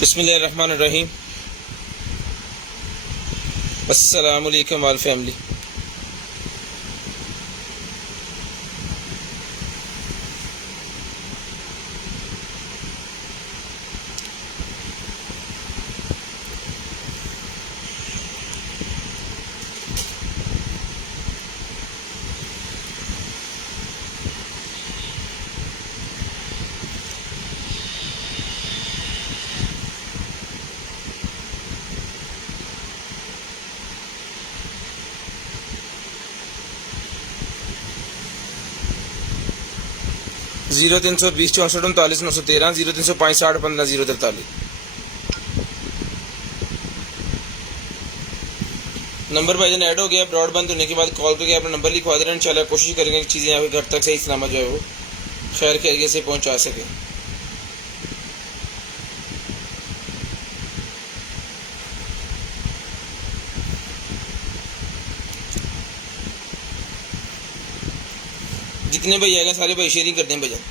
बिस्मिल्लाहिर्रहमानिर्रहीम। अस्सलामु अलैकुम वाल फैमिली। जीरो 320 64 39 913 0365 15 043 नंबर भाईजान ऐड हो गया। ब्रॉडबैंड होने के बाद कॉल करके अपना नंबर लिखवा देना। इंशाल्लाह कोशिश करेंगे कि चीज़ें आपके घर तक सही सलामत जो है वो खैर खैरियत से पहुंचा सके। जितने भाई आएगा सारे भाई शेयरिंग कर दें भाईजान।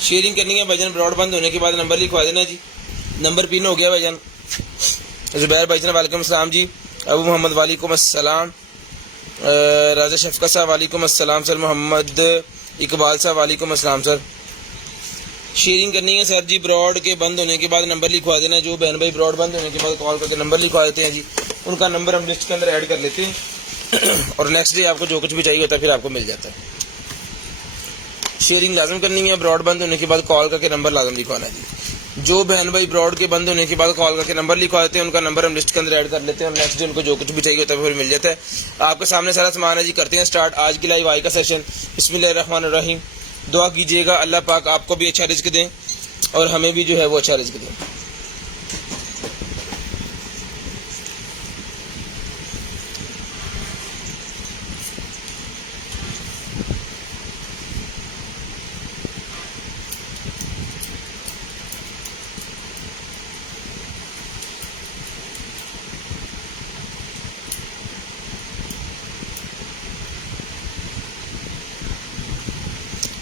शेयरिंग करनी है भाईजान। ब्रॉडबैंड होने के बाद नंबर लिखवा देना जी। नंबर पिन हो गया भाईजान। जुबैर भाईजान वालेकुम अस्सलाम जी। अबू मोहम्मद वालेकुम अस्सलाम। राजा शफकत साहब वालेकुम अस्सलाम सर। मोहम्मद इकबाल साहब वालेकुम अस्सलाम सर। शेयरिंग करनी है सर जी। ब्रॉड के बंद होने के बाद नंबर लिखवा देना। जो बहन भाई ब्रॉड बंद होने के बाद कॉल करके नंबर लिखवा देते हैं जी, उनका नंबर हम लिस्ट के अंदर ऐड कर लेते हैं और नेक्स्ट डे आपको जो कुछ भी चाहिए होता है फिर आपको मिल जाता है। शेयरिंग लाजम करनी है। ब्रॉड बंद होने के बाद कॉल करके नंबर लाजम लिखवाना है जी। जो बहन भाई ब्रॉड के बंद होने के बाद कॉल करके नंबर लिखवा देते हैं, उनका नंबर हम लिस्ट के अंदर ऐड कर लेते हैं और नेक्स्ट डे उनको जो कुछ भी चाहिए होता है फिर मिल जाता है। आपके सामने सारा सामान है जी। करते हैं स्टार्ट आज की लाइव आई का सेशन। बिस्मिल्लाहिर्रहमानिर्रहीम। दुआ कीजिएगा अल्लाह पाक आपको भी अच्छा रिज़्क दें और हमें भी जो है वो अच्छा रिज़्क दें।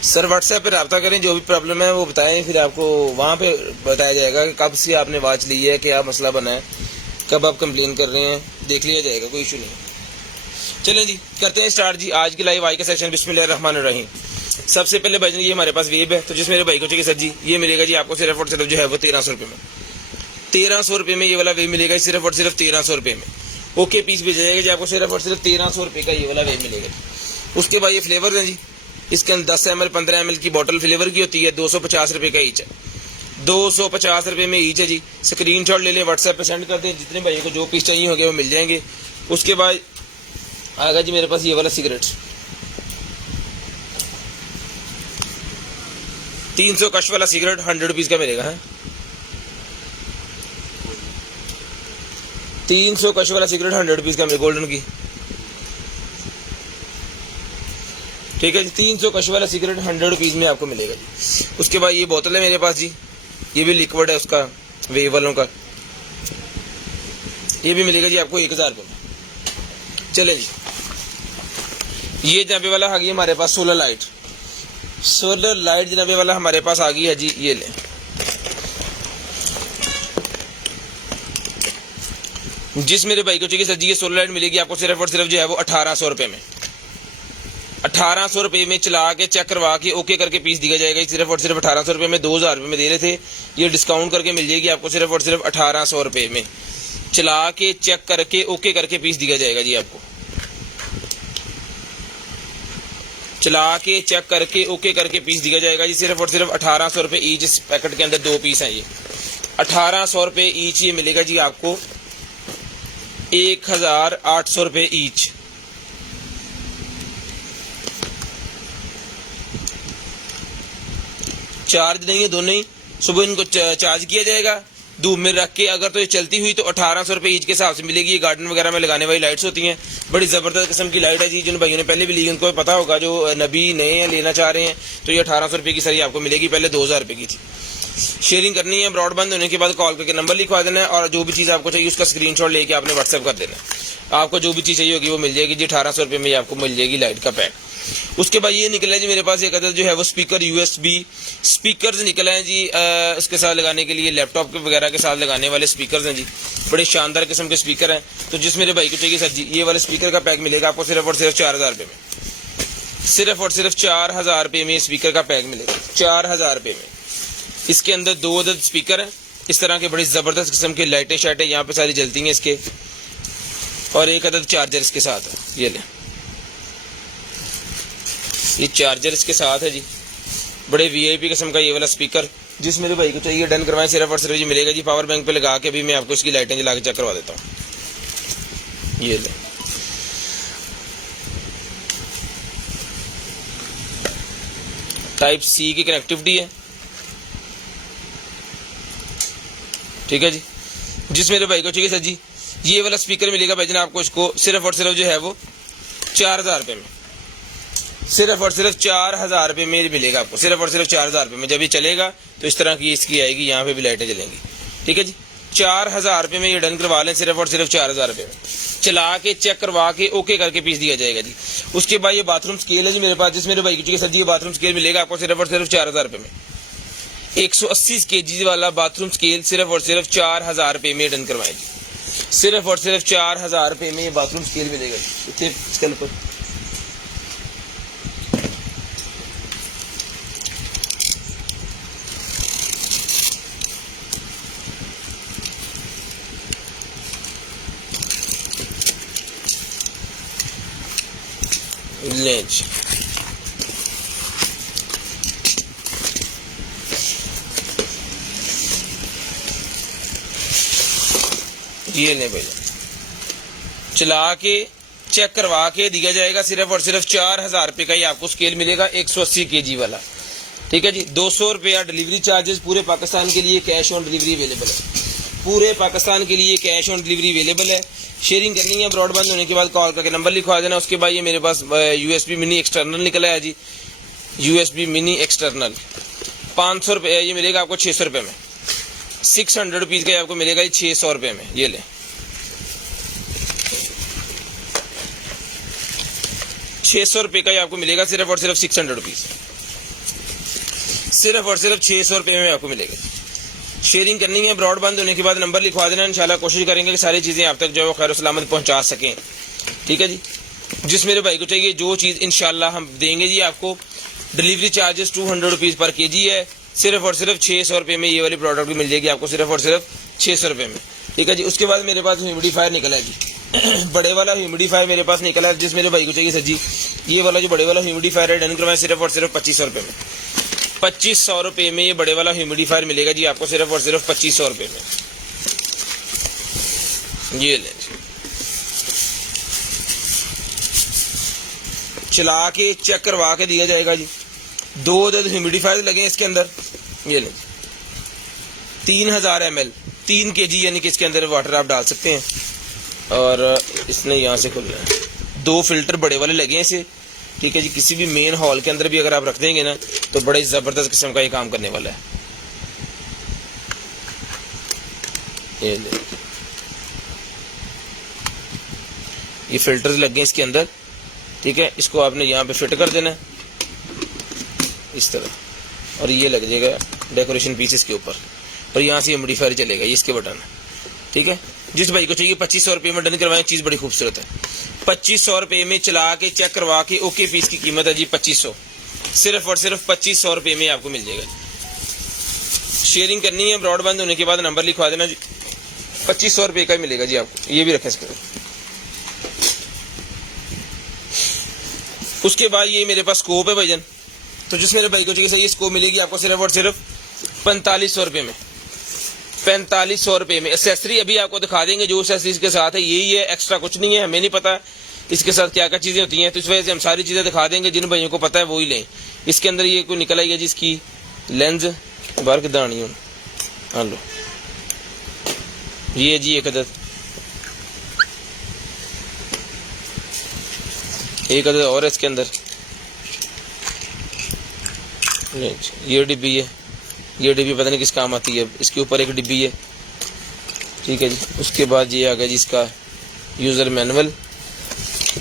सर व्हाट्सएप पे रब्ता करें, जो भी प्रॉब्लम है वो बताएं, फिर आपको वहाँ पे बताया जाएगा कि कब से आपने वॉच ली है, क्या मसला बना है, कब आप कंप्लेन कर रहे हैं, देख लिया जाएगा, कोई इशू नहीं। चलें जी करते हैं स्टार्ट जी आज की लाइव आई का सेशन। बिस्मिल्लाहिर्रहमानिर्रहीम। सबसे पहले भाईजान ये हमारे पास वेब है, तो जिस मेरे भाई को चाहिए सर जी ये मिलेगा जी आपको सिर्फ और सिर्फ जो है वो 1300 रुपये में। 1300 रुपये में ये वाला वेब मिलेगा सिर्फ और सिर्फ 1300 रुपये में। ओके पीस भेजा जाएगा जी आपको सिर्फ और सिर्फ 1300 रुपये का ये वाला वेब मिलेगा जी। उसके बाद ये फ्लेवर हैं जी। इसके अंदर 10 ml 15 ml की बोतल फ्लेवर की होती है। 250 रुपये का ईच है। 250 रुपये में ईच है जी। स्क्रीनशॉट ले लें, व्हाट्सएप पे सेंड कर दें। जितने भाइयों को जो पीस चाहिए होंगे वो मिल जाएंगे। उसके बाद आएगा जी मेरे पास ये वाला सिगरेट 300 कश वाला सिगरेट 100 रुपीज़ का मिलेगा है। 300 कश वाला सिगरेट 100 रुपीज़ का मिलेगा गोल्डन की। ठीक है जी। 300 कश वाला सिगरेट 100 रुपीज़ में आपको मिलेगा जी। उसके बाद ये बोतल है मेरे पास जी। ये भी लिक्विड है उसका वेव वालों का। ये भी मिलेगा जी आपको 1000 रुपये में। चले जी ये जनाबे वाला आ गई हमारे पास सोलर लाइट। सोलर लाइट जनाबे वाला हमारे पास आ गई है जी। ये ले, जिस मेरे भाई को चाहिए सर जी ये सोलर लाइट मिलेगी आपको सिर्फ और सिर्फ जो है वो 1800 रुपये में। 1800 रुपये में चला के चेक करवा के ओके करके पीस दिया जाएगा। सिर्फ और सिर्फ 1800 रुपये में, 2000 रुपये में दे रहे थे, ये डिस्काउंट करके मिल जाएगी आपको सिर्फ और सिर्फ 1800 रुपये में। चला के चेक करके ओके करके पीस दिया जाएगा जी आपको। चला के चेक करके ओके करके पीस दिया जाएगा जी सिर्फ और सिर्फ 1800 रुपये ईच। इस पैकेट के अंदर 2 पीस हैं ये। 1800 रुपये ईच ये मिलेगा जी आपको, 1800 रुपये ईच। चार्ज नहीं है, दोनों ही सुबह इनको चार्ज किया जाएगा धूप में रख के। अगर तो ये चलती हुई तो 1800 रुपये ईच के हिसाब से मिलेगी। ये गार्डन वगैरह में लगाने वाली लाइट्स होती हैं, बड़ी ज़बरदस्त किस्म की लाइट है जी। जिन भाइयों ने पहले भी ली उनको पता होगा, जो नबी नए लेना चाह रहे हैं तो ये 1800 रुपये की सारी आपको मिलेगी, पहले 2000 रुपये की थी। शेयरिंग करनी है, ब्रॉडबैंड होने के बाद कॉल करके नंबर लिखवा देना है और जो भी चीज़ आपको चाहिए उसका स्क्रीनशॉट लेके आपने व्हाट्सएप कर देना है। आपको जो भी चीज़ चाहिए होगी वो मिल जाएगी जी। 1800 रुपये में आपको मिल जाएगी लाइट का पैक। उसके बाद ये निकला है जी मेरे पास एक अदद जो है वो स्पीकर, USB स्पीकर्स निकला है जी। इसके साथ लगाने के लिए लैपटॉप के वगैरह के साथ लगाने वाले स्पीकर्स हैं जी, बड़े शानदार किस्म के स्पीकर हैं। तो जिस मेरे भाई को चाहिए सर जी ये वाले स्पीकर का पैक मिलेगा आपको सिर्फ और सिर्फ 4000 रुपये में। सिर्फ और सिर्फ 4000 रुपये में स्पीकर का पैक मिलेगा, 4000 रुपये में। इसके अंदर 2 अदद स्पीकर हैं इस तरह के, बड़ी ज़बरदस्त किस्म की लाइटें शाइटें यहाँ पे सारी जलती हैं इसके, और 1 अदद चार्जर इसके साथ है। ये ले, ये चार्जर इसके साथ है जी। बड़े VIP किस्म का ये वाला स्पीकर जिस मेरे भाई को चाहिए डन करवाएं सिर्फ और सिर्फ जी मिलेगा जी। पावर बैंक पे लगा के भी मैं आपको इसकी लाइटें जला के चेक करवा देता हूँ। ये ले, टाइप C की कनेक्टिविटी है, ठीक है जी। जिस मेरे भाई को चाहिए सर जी ये वाला स्पीकर मिलेगा भाईजान आपको इसको सिर्फ और सिर्फ जो है वो 4000 रुपये में। सिर्फ और सिर्फ 4000 रुपये में मिलेगा आपको, सिर्फ और सिर्फ 4000 रुपये में। जब ये चलेगा तो इस तरह की इसकी आएगी, यहाँ पे भी लाइटें जलेंगी, ठीक है जी। 4000 रुपये में ये डन करवा लें, सिर्फ और सिर्फ 4000 रुपये में। चला के चेक करवा के ओके करके पीस दिया जाएगा जी। उसके बाद ये बाथरूम स्केल है जी मेरे पास, जिस मेरे भाई को चाहिए सर जी ये बाथरूम स्केल मिलेगा आपको सिर्फ और सिर्फ 4000 रुपये में। 180 kg वाला बाथरूम स्केल सिर्फ और सिर्फ 4000 रुपये में डन करवाएं जी। सिर्फ और सिर्फ 4000 रुपये में ये बाथरूम स्केल मिलेगा जी। इसके ऊपर लेंच ये ले भैया, चला के चेक करवा के दिया जाएगा सिर्फ और सिर्फ 4000 रुपये का ही आपको स्केल मिलेगा 180 kg वाला, ठीक है जी। 200 रुपया डिलीवरी चार्जेस पूरे पाकिस्तान के लिए कैश ऑन डिलीवरी अवेलेबल है। पूरे पाकिस्तान के लिए कैश ऑन डिलीवरी अवेलेबल है। शेयरिंग करनी है, ब्रॉडबैंड होने के बाद कॉल करके नंबर लिखवा देना। उसके बाद ये मेरे पास USB मिनी एक्सटर्नल निकला है जी। USB मिनी एक्सटर्नल 500 रुपये ये मिलेगा आपको 600 रुपये में। 600 रुपीज़ का आपको मिलेगा ये 600 रुपये में। ये ले 600 रुपये का ही आपको मिलेगा सिर्फ और सिर्फ 600 रुपीज़, सिर्फ और सिर्फ 600 रुपये में आपको मिलेगा। शेयरिंग करनी है, ब्रॉडबैंड होने के बाद नंबर लिखवा देना। इंशाल्लाह कोशिश करेंगे कि सारी चीज़ें आप तक जो है वो खैर सलामत पहुंचा सकें, ठीक है जी। जिस मेरे भाई को चाहिए जो चीज़ इंशाल्लाह हम देंगे जी आपको। डिलीवरी चार्जेस 200 रुपीज़ पर kg है। सिर्फ और सिर्फ 600 रुपये में ये वाली प्रोडक्ट भी मिल जाएगी आपको, सिर्फ और सिर्फ 600 रुपये में, ठीक है जी। उसके बाद मेरे पास ह्यूमिडिफायर निकला है जी। बड़े वाला ह्यूमिडिफायर मेरे पास निकला है, जिस मेरे भाई को चाहिए सर जी ये वाला जो बड़े वाला ह्यूमिडिफायर है डन करवाएं सिर्फ और सिर्फ 2500 रुपये में। 2500 रुपये में ये बड़े वाला ह्यूमिडिफायर मिलेगा जी आपको सिर्फ और सिर्फ 2500 रुपये में। ये ले चला के चेक करवा के दिया जाएगा जी। 2 अदद ह्यूमिडिफायर लगे इसके अंदर। ये ले 3000 ml 3 kg यानी कि इसके अंदर वाटर आप डाल सकते हैं। और इसने यहाँ से खुलना है। 2 फिल्टर बड़े वाले लगे हैं इसे, ठीक है जी। किसी भी मेन हॉल के अंदर भी अगर आप रख देंगे ना तो बड़े ज़बरदस्त किस्म का ये काम करने वाला है। ये ले ये फिल्टर्स लगे हैं इसके अंदर, ठीक है, इसको आपने यहाँ पे फिट कर देना है इस तरह, और ये लग जाएगा डेकोरेशन पीसेस के ऊपर, और यहाँ से ये मॉडिफायर चलेगा, ये इसके बटन है। ठीक है, जिस भाई को चाहिए 2500 रुपये में डन करवाएं, चीज़ बड़ी खूबसूरत है। 2500 रुपये में चला के चेक करवा के ओके पीस की कीमत है जी 2500, सिर्फ और सिर्फ 2500 रुपये में आपको मिल जाएगा। शेयरिंग करनी है, ब्रॉडबैंड होने के बाद नंबर लिखवा देना जी, 2500 रुपये का मिलेगा जी आपको। ये भी रखें इसके। उसके बाद ये मेरे पास स्कोप है भाईजान, तो जिस मेरे भाई को चाहिए ये स्कोप मिलेगी आपको सिर्फ और सिर्फ 4500 रुपये में। 4500 रुपये में एसेसरी अभी आपको दिखा देंगे, जो एसेसरीज के साथ है यही है, एक्स्ट्रा कुछ नहीं है। हमें नहीं पता इसके साथ क्या क्या चीज़ें होती हैं, तो इस वजह से हम सारी चीज़ें दिखा देंगे, जिन भाइयों को पता है वो ही लें। इसके अंदर ये कोई निकल आई है जी, इसकी लेंस बाहर कितना आनी है, हाँ लो ये है जी एक अदद और है इसके अंदर। ये डिब्बी है, ये डिब्बी पता नहीं किस काम आती है, इसके ऊपर एक डिब्बी है। ठीक है जी, उसके बाद ये आ गया जी इसका यूज़र मैनुअल,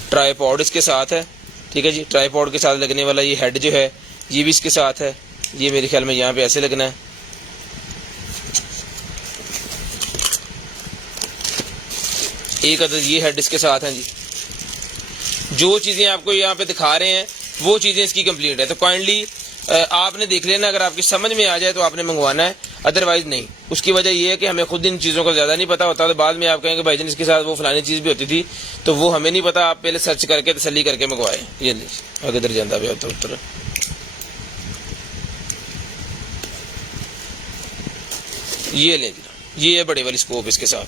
ट्राईपॉड इसके साथ है। ठीक है जी, ट्राईपॉड के साथ लगने वाला ये हेड जो है ये भी इसके साथ है। ये मेरे ख्याल में यहाँ पे ऐसे लगना है। एक अदद ये हेड इसके साथ है जी। जो चीज़ें आपको यहाँ पे दिखा रहे हैं वो चीज़ें इसकी कंप्लीट है, तो काइंडली आपने देख लेना, अगर आपकी समझ में आ जाए तो आपने मंगवाना है, अदरवाइज नहीं। उसकी वजह यह है कि हमें खुद इन चीज़ों का ज़्यादा नहीं पता होता, तो बाद में आप कहेंगे भाईजान इसके साथ वो फलानी चीज़ भी होती थी, तो वो हमें नहीं पता। आप पहले सर्च करके तसल्ली करके मंगवाए। ये अगर इधर जाता भी होता उत्तर ये ले, ये है बड़े वाली स्कोप इसके साथ।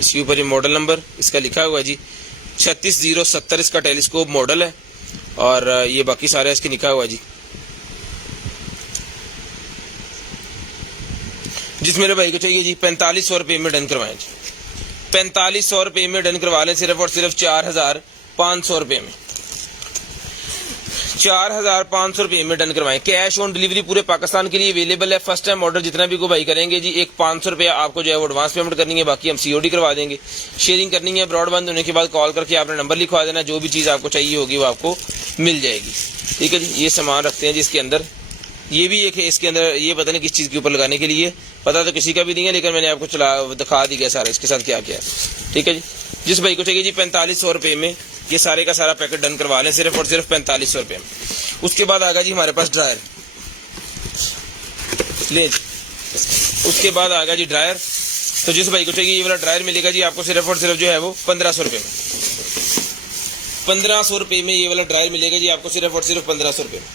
इसके ऊपर ये मॉडल नंबर इसका लिखा हुआ है जी 36070 इसका टेलीस्कोप मॉडल है, और ये बाकी सारे इसके लिखा हुआ है जी। जिस मेरे भाई को चाहिए जी 4500 रुपये में डन करवाएं जी, 4500 रुपये में डन करवा लें, सिर्फ और सिर्फ 4500 रुपये में, 4500 रुपये में डन करवाएं। कैश ऑन डिलीवरी पूरे पाकिस्तान के लिए अवेलेबल है। फर्स्ट टाइम ऑर्डर जितना भी को भाई करेंगे जी, एक 500 रुपया आपको जो है वो एडवांस पेमेंट करनी है, बाकी हम COD करवा देंगे। शेयरिंग करनी है, ब्रॉडबैंड होने के बाद कॉल करके आपने नंबर लिखवा देना, जो भी चीज़ आपको चाहिए होगी वो आपको मिल जाएगी। ठीक है जी, ये सामान रखते हैं जी इसके अंदर। ये भी एक है इसके अंदर, ये पता नहीं किस चीज़ के ऊपर लगाने के लिए, पता तो किसी का भी नहीं है, लेकिन मैंने आपको दिखा दी गया सारा इसके साथ क्या क्या है। ठीक है जी, जिस भाई को चाहिए जी 4500 रुपये में ये सारे का सारा पैकेट डन करवा लें, सिर्फ और सिर्फ 4500 रुपये में। उसके बाद आ गया जी हमारे पास ड्रायर, ले जी। उसके बाद आ गया जी ड्रायर, तो जिस भाई को चाहिए ये वाला ड्रायर मिलेगा जी आपको सिर्फ और सिर्फ जो है वो 1500 रुपये में। 1500 रुपये में ये वाला ड्रायर मिलेगा जी आपको सिर्फ और सिर्फ 1500 रुपये में।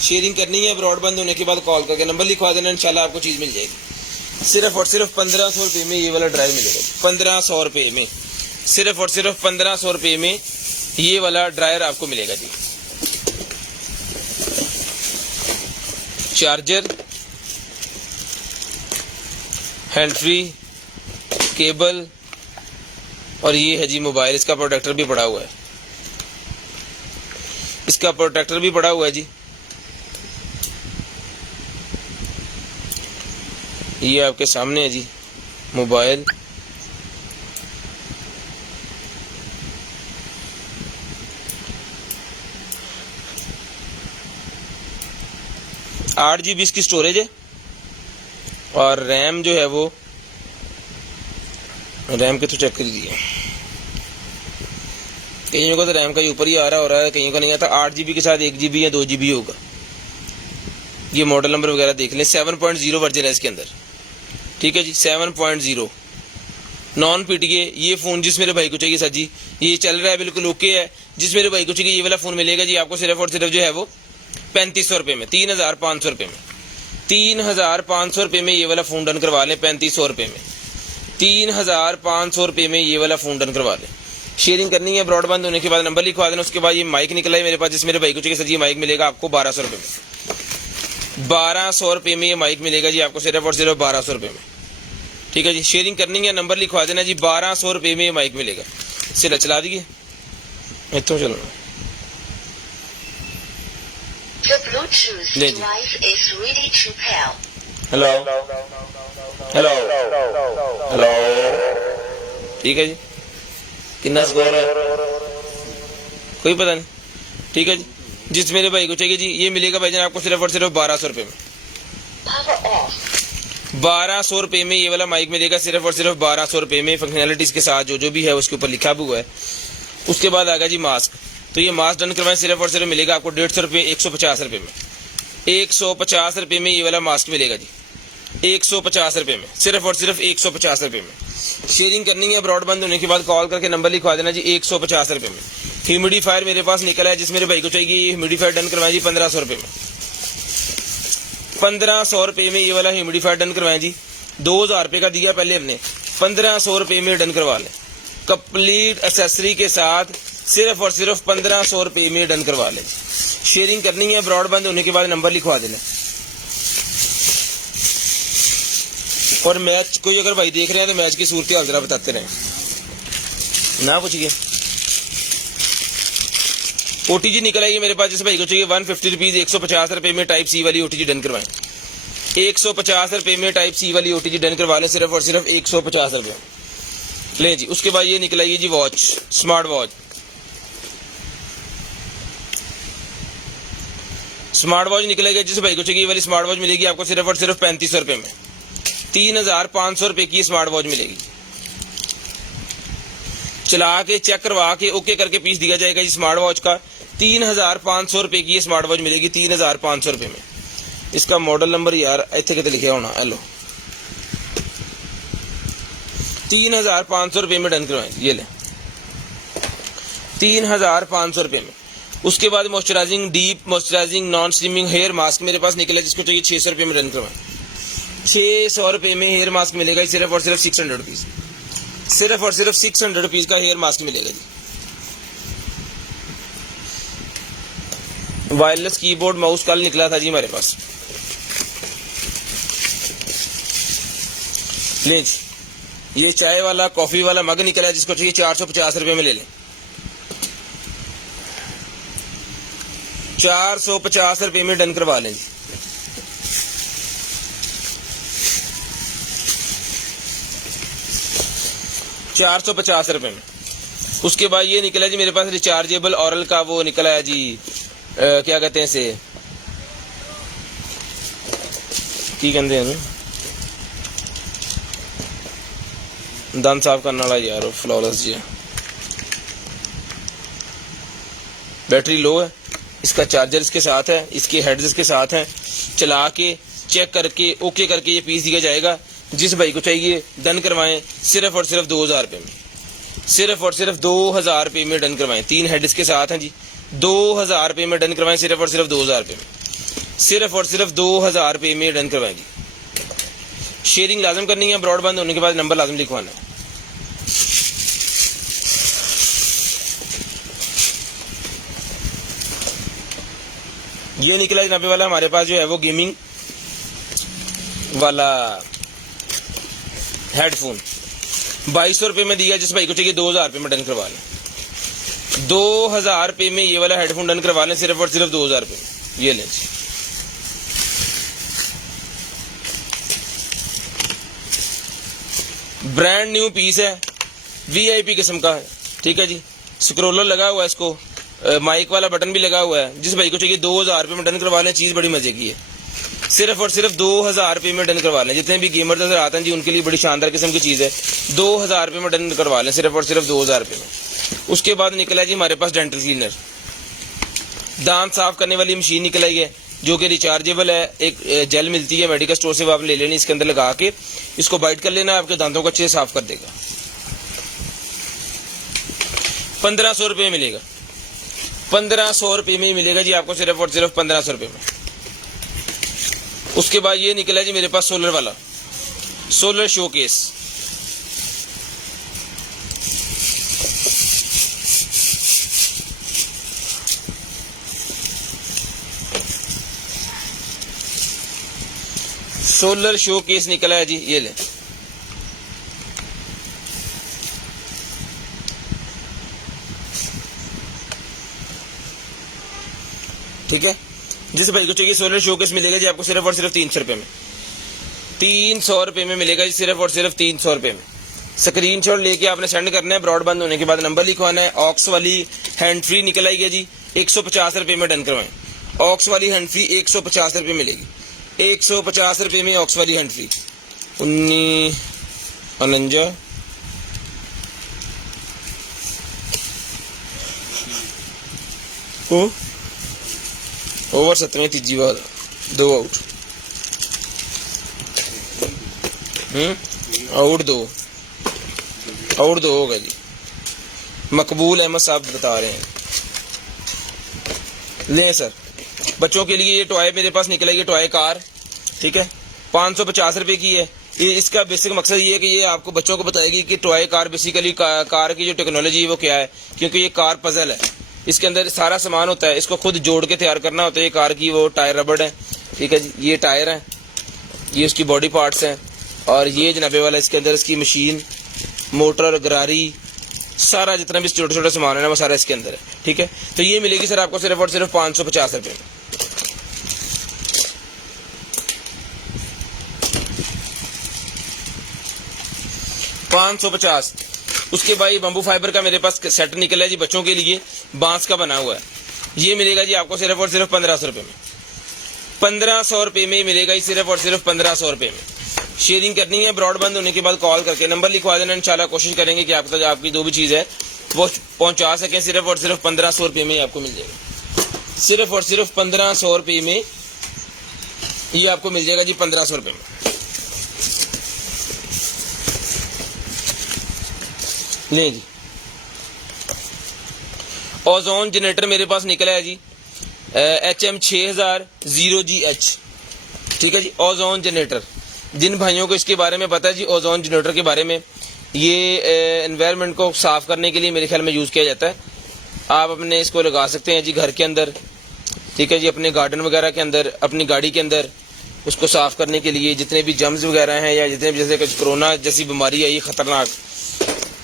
शेयरिंग करनी है, ब्रॉडबैंड होने के बाद कॉल करके नंबर लिखवा देना, इंशाल्लाह आपको चीज़ मिल जाएगी। सिर्फ और सिर्फ 1500 रुपये में ये वाला ड्रायर मिलेगा, 1500 रुपये में, सिर्फ और सिर्फ 1500 रुपये में ये वाला ड्रायर आपको मिलेगा जी। चार्जर, हैंड फ्री, केबल, और ये है जी मोबाइल, इसका प्रोटेक्टर भी पड़ा हुआ है, इसका प्रोटेक्टर भी पड़ा हुआ है जी। ये आपके सामने है जी मोबाइल, आठ GB इसकी स्टोरेज है, और रैम जो है वो रैम के तो चेक कर लीजिए, कईयों का तो रैम का ऊपर ही आ रहा है, कईयों का नहीं आता। 8 GB के साथ 1 GB या 2 GB होगा। ये मॉडल नंबर वगैरह देख लें, 7.0 वर्जन है इसके अंदर। ठीक है जी, 7.0 नॉन PTA। ये फ़ोन जिस मेरे भाई को चाहिए सर जी, ये चल रहा है, बिल्कुल ओके है। जिस मेरे भाई को चाहिए ये वाला फ़ोन मिलेगा जी आपको सिर्फ और सिर्फ जो है वो 3500 रुपये में, 3500 रुपये में, 3500 रुपये में ये वाला फ़ोन डन करवा लें। 3500 रुपये में, 3500 रुपये में ये वाला फ़ोन डन करवा लें। शेयरिंग करनी है, ब्रॉडबैंड होने के बाद नंबर लिखवा देना। उसके बाद ये माइक निकला है मेरे पास, जिस मेरे भाई को चाहिए सर जी माइक मिलेगा आपको 1200 रुपये में। 1200 रुपये में ये माइक मिलेगा जी आपको सिर्फ और सिर्फ 1200 रुपये में। ठीक है जी, शेयरिंग करनी है, नंबर लिखवा देना जी। 1200 रुपये में ये माइक मिलेगा। सिला चला दिए इतों चलो। The Bluetooth device is ready to pair. Hello hello hello, ठीक है जी। कितना स्कोर है कोई पता नहीं, ठीक है जी। जिस मेरे भाई को चाहिए जी, ये मिलेगा भाईजान आपको सिर्फ और सिर्फ 1200 रुपये में। 1200 रुपये में ये वाला माइक मिलेगा, सिर्फ और सिर्फ 1200 रुपये में, फंक्शनैलिटीज के साथ जो भी है उसके ऊपर लिखा भी हुआ है। उसके बाद आएगा जी मास्क, तो ये मास्क डन करवाएं, सिर्फ और सिर्फ मिलेगा आपको 150 रुपये, 150 रुपये में। 150 रुपये में ये वाला मास्क मिलेगा जी, 150 रुपये में, सिर्फ और सिर्फ 150 रुपये में। शेयरिंग करनी है, ब्रॉडबैंड होने के बाद कॉल करके नंबर लिखवा देना जी, 150 रुपये में। ह्यूमिडिफायर मेरे पास निकला है, जिस मेरे भाई को चाहिए ये ह्यूमिडिफायर डन करवाएं जी 1500 रुपये में। 1500 रुपये में ये वाला ह्यूमिडिफायर डन करवाएं जी। 2000 रुपये का दिया पहले हमने, 1500 रुपये में डन करवा लें, कंप्लीट एसेसरी के साथ सिर्फ और सिर्फ 1500 रुपये में डन करवा लें। शेयरिंग करनी है, ब्रॉडबैंड होने के बाद नंबर लिखवा देना। और मैच कोई अगर भाई देख रहे हैं तो मैच की सूरत हाल जरा बताते रहे ना, पूछिए। ओटीजी निकल आएगी मेरे पास, जिस भाई को चाहिए 150 रुपीज, 150 रुपये में टाइप सी वाली ओटीजी डन करवाएं। 150 रुपये में टाइप सी वाली ओटीजी डन करवा लें, सिर्फ और सिर्फ 150 रुपये ले जी। उसके बाद ये निकल आइए जी watch, smart watch. Smart watch निकलेगी, जिस भाई को चाहिए वाली स्मार्ट वॉच मिलेगी आपको सिर्फ और सिर्फ 3500 रुपये में। 3500 रुपये की स्मार्ट वॉच मिलेगी। चला के चेक करवा के ओके करके पीस दिया जाएगा जी स्मार्ट वॉच का। 3500 रुपये की ये स्मार्ट वॉच मिलेगी, 3500 रुपये में। इसका मॉडल नंबर यार इतने कितने लिखे होना, हेलो, 3500 रुपये में डन करवाएं, ये ले 3500 रुपये में। उसके बाद moisturising, deep moisturising non steaming hair mask मेरे पास निकला, जिसको चाहिए 600 रुपये में डन करवाएं। 600 रुपये में हेयर मास्क मिलेगा, सिर्फ और सिर्फ 600 रुपीज, सिर्फ और सिर्फ 600 रुपीज का हेयर मास्क मिलेगा जी। वायरलेस कीबोर्ड माउस कल निकला था जी हमारे पास, प्लीज। ये चाय वाला कॉफी वाला मग निकला है, जिसको चाहिए 450 रुपये में ले लें। 450 रुपये में डन करवा लें जी। ₹450 में। उसके बाद ये निकला जी मेरे पास रिचार्जेबल ऑरल का वो निकला है जी, क्या कहते हैं इसे, की कहते हैं दंत साफ करने वाला यार, फ्लॉलेस जी है। बैटरी लो है, इसका चार्जर इसके साथ है, इसके हेड्स इसके साथ हैं। चला के चेक करके ओके करके ये पीस दिया जाएगा। जिस भाई को चाहिए डन करवाएं, सिर्फ और सिर्फ 2000 रुपये में, सिर्फ और सिर्फ 2000 रुपये में डन करवाएं। 3 हेड इसके साथ हैं जी, 2000 रुपये में डन करवाएं, सिर्फ और सिर्फ 2000 रुपये में, सिर्फ और सिर्फ 2000 रुपये में डन करवाएंगे। शेयरिंग लाजम करनी है, ब्रॉडबैंड होने के बाद नंबर लाजम लिखवाना है। ये निकला जनाबे वाला हमारे पास जो है वो गेमिंग वाला हेडफोन 2200 रुपये में दिया। जिस भाई को चाहिए 2000 रुपये में डन करवा लें, 2000 रुपये में ये वाला हेडफोन डन करवा लें, सिर्फ और सिर्फ 2000 रुपये में। ये लें जी, ब्रांड न्यू पीस है, वीआईपी किस्म का है, ठीक है जी। स्क्रोलर लगा हुआ है, इसको माइक वाला बटन भी लगा हुआ है। जिस भाई को चाहिए 2000 रुपये में डन करवा लें, चीज़ बड़ी मजे की है। सिर्फ और सिर्फ 2000 रुपये में डन करवा लें। जितने भी गेमर नजर आते हैं जी, उनके लिए बड़ी शानदार किस्म की चीज़ है। 2000 रुपये में डन करवा लें, सिर्फ और सिर्फ 2000 रुपये में। उसके बाद निकला जी हमारे पास डेंटल क्लीनर, दांत साफ करने वाली मशीन निकल आई है, जो कि रिचार्जेबल है। एक जेल मिलती है मेडिकल स्टोर से, वो आप ले लेनी, इसके अंदर लगा के इसको बाइट कर लेना, आपके दांतों को अच्छे से साफ कर देगा। 1500 रुपये मिलेगा, 1500 रुपये में मिलेगा जी आपको, सिर्फ और सिर्फ 1500 रुपये में। उसके बाद ये निकला जी मेरे पास सोलर वाला, सोलर शोकेस। सोलर शोकेस निकला है जी, ये ले। ठीक है, जिस भाई को चाहिए सोलर शोकेस मिलेगा जी आपको, सिर्फ और सिर्फ 300 रुपये में। 300 रुपये में मिलेगा जी, सिर्फ और सिर्फ 300 रुपये में। स्क्रीनशॉट लेके आपने सेंड करना है, ब्रॉड बंद होने के बाद नंबर लिखवाना है। ऑक्स वाली हैंड फ्री निकल आई है जी, 150 रुपये में डन करवाएं। ऑक्स वाली हैंड फ्री 150 रुपये मिलेगी, 150 रुपये में ऑक्स वाली हैंड फ्री। 19 ओवर 7 तीजी बार 2 आउट, आउट 2 हो गया जी। मकबूल अहमद साहब बता रहे हैं। लें सर, बच्चों के लिए ये टॉय मेरे पास निकलेगी, टॉय कार, ठीक है, 550 रुपये की है। ये इसका बेसिक मकसद ये है कि ये आपको बच्चों को बताएगी कि टॉय कार बेसिकली कार की जो टेक्नोलॉजी है वो क्या है, क्योंकि ये कार पजल है, इसके अंदर सारा सामान होता है, इसको खुद जोड़ के तैयार करना होता है। ये कार की वो टायर रबड़ है, ठीक है जी, ये टायर है, ये उसकी बॉडी पार्ट्स हैं, और ये जनाबे वाला इसके अंदर इसकी मशीन, मोटर, गरारी, सारा जितना भी छोटे छोटे सामान है ना वो सारा इसके अंदर है, ठीक है। तो ये मिलेगी सर आपको सिर्फ और सिर्फ 550 रुपये में। 550। उसके बाद बम्बू फाइबर का मेरे पास सेट निकला है जी, बच्चों के लिए बांस का बना हुआ है। ये मिलेगा जी आपको सिर्फ और सिर्फ 1500 रुपये में। 1500 रुपये में मिलेगा जी, सिर्फ और सिर्फ 1500 रुपये में। शेयरिंग करनी है, ब्रॉडबैंड होने के बाद कॉल करके नंबर लिखवा देना। इंशाल्लाह कोशिश करेंगे कि आप तक आपकी जो भी चीज़ है वो पहुंचा सकें। सिर्फ और सिर्फ 1500 रुपये में आपको मिल जाएगा, सिर्फ और सिर्फ 1500 रुपये में ये आपको मिल जाएगा जी, 1500 रुपये में। ले जी, ओजोन जनरेटर मेरे पास निकला है जी, HM6000GH, ठीक है जी, ओजोन जनरेटर। जिन भाइयों को इसके बारे में पता है जी, ओजोन जनरेटर के बारे में, ये एनवायरनमेंट को साफ करने के लिए मेरे ख्याल में यूज़ किया जाता है। आप अपने इसको लगा सकते हैं जी घर के अंदर, ठीक है जी, अपने गार्डन वगैरह के अंदर, अपनी गाड़ी के अंदर उसको साफ करने के लिए। जितने भी जम्स वगैरह हैं या जितने भी जैसे कुछ कोरोना जैसी बीमारी है, ये खतरनाक,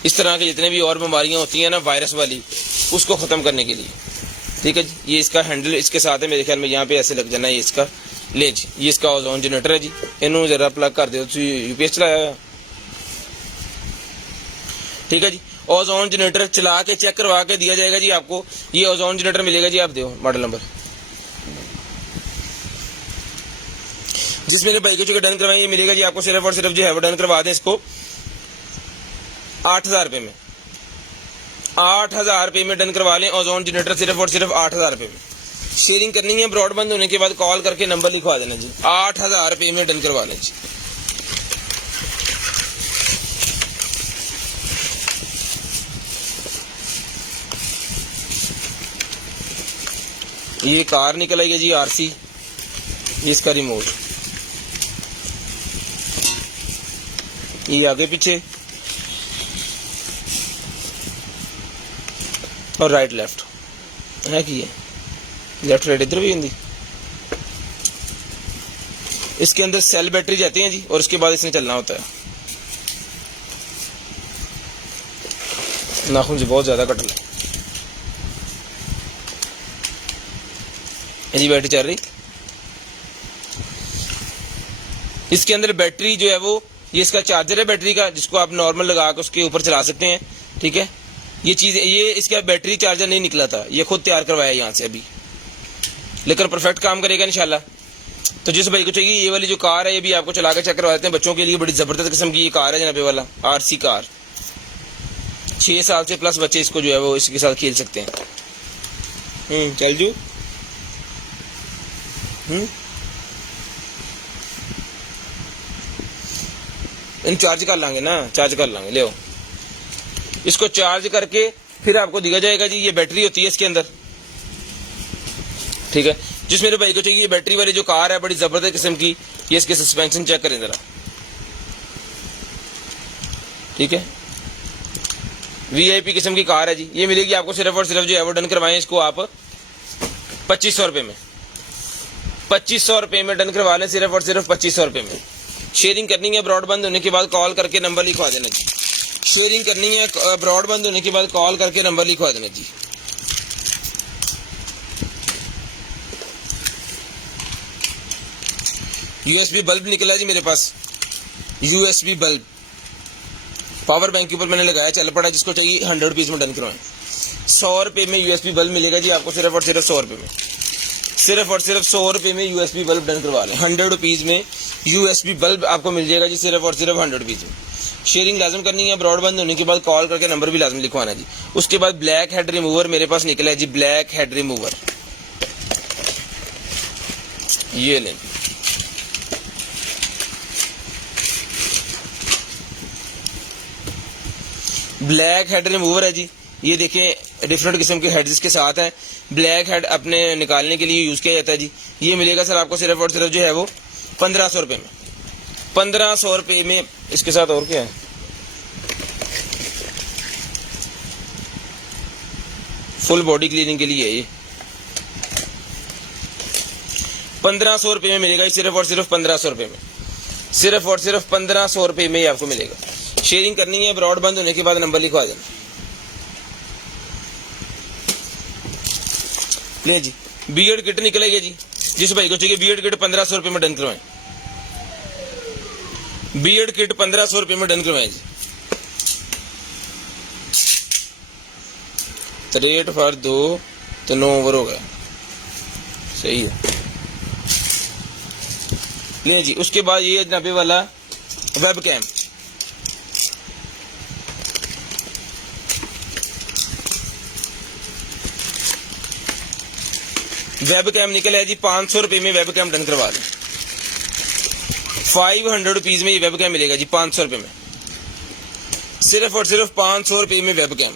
इस तरह के जितने भी और बीमारियां होती हैं ना वायरस वाली, उसको ख़त्म करने के लिए, ठीक है जी। ये इसका हैंडल इसके साथ है, मेरे ख्याल में यहाँ पे ऐसे लग जाना है, ये इसका ले जी, ये इसका ओजोन जनरेटर है जी। इन्होंने जरा प्लग कर दो, यूपीएस चलाया, ठीक है जी। ओजोन जनरेटर चला के चेक करवा के दिया जाएगा जी आपको। ये ओजोन जनरेटर मिलेगा जी, आप दो मॉडल नंबर। जिस मेरे भाई को जो डन करवाएं, ये मिलेगा जी आपको सिर्फ और सिर्फ जो है वो डन करवा दें इसको 8000 रुपये में। 8000 रुपये में डन करवा लें ओजोन जनरेटर, सिर्फ और सिर्फ 8000 रुपये में। शेयरिंग करनी है, ब्रॉडबैंड होने के बाद कॉल करके नंबर लिखवा देना जी। 8000 रुपये में डन करवा लें जी। ये कार निकल आई है जी, RC, ये इसका रिमोट, ये आगे पीछे और राइट लेफ्ट है कि ये लेफ्ट राइट इधर भी हिंदी। इसके अंदर सेल बैटरी जाती है जी, और उसके बाद इसने चलना होता है। नाखून से बहुत ज्यादा कट रहा है जी, बैटरी चल रही। इसके अंदर बैटरी जो है वो, ये इसका चार्जर है बैटरी का, जिसको आप नॉर्मल लगा के उसके ऊपर चला सकते हैं, ठीक है। ये चीज, ये इसका बैटरी चार्जर नहीं निकला था, ये खुद तैयार करवाया यहाँ से अभी, लेकिन परफेक्ट काम करेगा इंशाल्लाह। तो जिस भाई को चाहिए ये वाली जो कार है, ये भी आपको चला के चेक करवा देते हैं। बच्चों के लिए बड़ी जबरदस्त किस्म की ये कार है जनाबे वाला, RC कार। 6 साल से प्लस बच्चे इसको जो है वो इसके साथ खेल सकते हैं। चल जू इन चार्ज कर लांगे ना, चार्ज कर लांगे, ले आओ। इसको चार्ज करके फिर आपको दिया जाएगा जी। ये बैटरी होती है इसके अंदर, ठीक है। जिस मेरे भाई को चाहिए ये बैटरी वाली जो कार है, बड़ी जबरदस्त किस्म की, ये इसके सस्पेंशन चेक करें जरा, ठीक है। VIP किस्म की कार है जी। ये मिलेगी आपको सिर्फ और सिर्फ जो है वो डन करवाएं इसको आप 2500 रुपये में। 2500 रुपये में डन करवा लें, सिर्फ और सिर्फ 2500 रुपये में। शेयरिंग करनी है, ब्रॉडबैंड होने के बाद कॉल करके नंबर लिखवा देना जी। शेयरिंग करनी है, ब्रॉडबैंड होने के बाद कॉल करके नंबर लिखवा देना जी। USB बल्ब निकला जी मेरे पास, USB बल्ब पावर बैंक के ऊपर मैंने लगाया, चल पड़ा। जिसको चाहिए 100 रुपीज़ में डन करवाएं। 100 रुपये में USB बल्ब मिलेगा जी आपको, सिर्फ और सिर्फ 100 रुपये में। सिर्फ और सिर्फ 100 रुपये में USB बल्ब डन करवा लें। 100 रुपीज़ में USB बल्ब आपको मिल जाएगा जी, सिर्फ और सिर्फ 100 रुपीज़ में। शेयरिंग लाजम करनी है। ब्रॉड बंद होने के बाद कॉल करके नंबर भी लाजम लिखवाना जी। उसके बाद ब्लैक हेड रिमूवर मेरे पास निकला है जी, ब्लैक हेड रिमूवर, ये लें। ब्लैक हेड रिमूवर है जी, ये देखें डिफरेंट किस्म के हेड्स के साथ है। ब्लैक हेड अपने निकालने के लिए यूज़ किया जाता है जी। ये मिलेगा सर आपको सिर्फ और सिर्फ जो है वो 1500 रुपये में। 1500 रुपये में इसके साथ और क्या है, फुल बॉडी क्लीनिंग के लिए है ये। 1500 रुपये में मिलेगा, सिर्फ और सिर्फ 1500 रुपये में। सिर्फ और सिर्फ 1500 रुपये में ही आपको मिलेगा। शेयरिंग करनी है। ब्रॉड बंद होने के बाद नंबर लिखवा देना। ले जी, बियर्ड किट निकलेगी जी। जिस भाई को चाहिए बियर्ड किट 1500 रुपये में डन करवाएं। बियर्ड किट 1500 रुपये में डन करवाएं जी। 63 फॉर 2 तो 9 ओवर हो गया, सही है। ले जी, उसके बाद ये जनाबे वाला वेब कैम, वेब कैम निकल है जी। 500 रुपये में वेब कैम डन करवा दें। 500 रुपीज़ में ये वेब कैम मिलेगा जी, 500 रुपये में। सिर्फ और सिर्फ 500 रुपये में वेब कैम।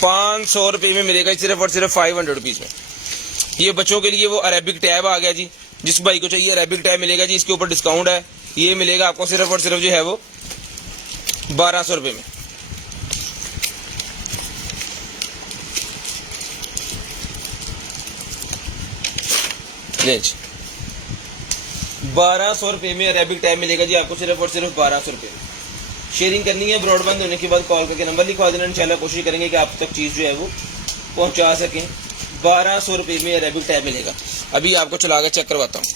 ₹500 में मिलेगा सिर्फ और सिर्फ 500 रुपीज़ में। ये बच्चों के लिए वो अरेबिक टैब आ गया जी। जिस भाई को चाहिए अरेबिक टैब मिलेगा जी। इसके ऊपर डिस्काउंट है, ये मिलेगा आपको सिर्फ और सिर्फ जो है वो 1200 रुपये में। ले 1200 रुपये में अरेबिक टैब मिलेगा जी आपको, सिर्फ और सिर्फ 1200 रुपये में। शेयरिंग करनी है। ब्रॉडबैंड होने के बाद कॉल करके नंबर लिखवा देना। इंशाल्लाह कोशिश करेंगे कि आप तक चीज़ जो है वो पहुंचा सकें। 1200 रुपये में अरेबिक टैब मिलेगा। अभी आपको चला कर चेक करवाता हूँ।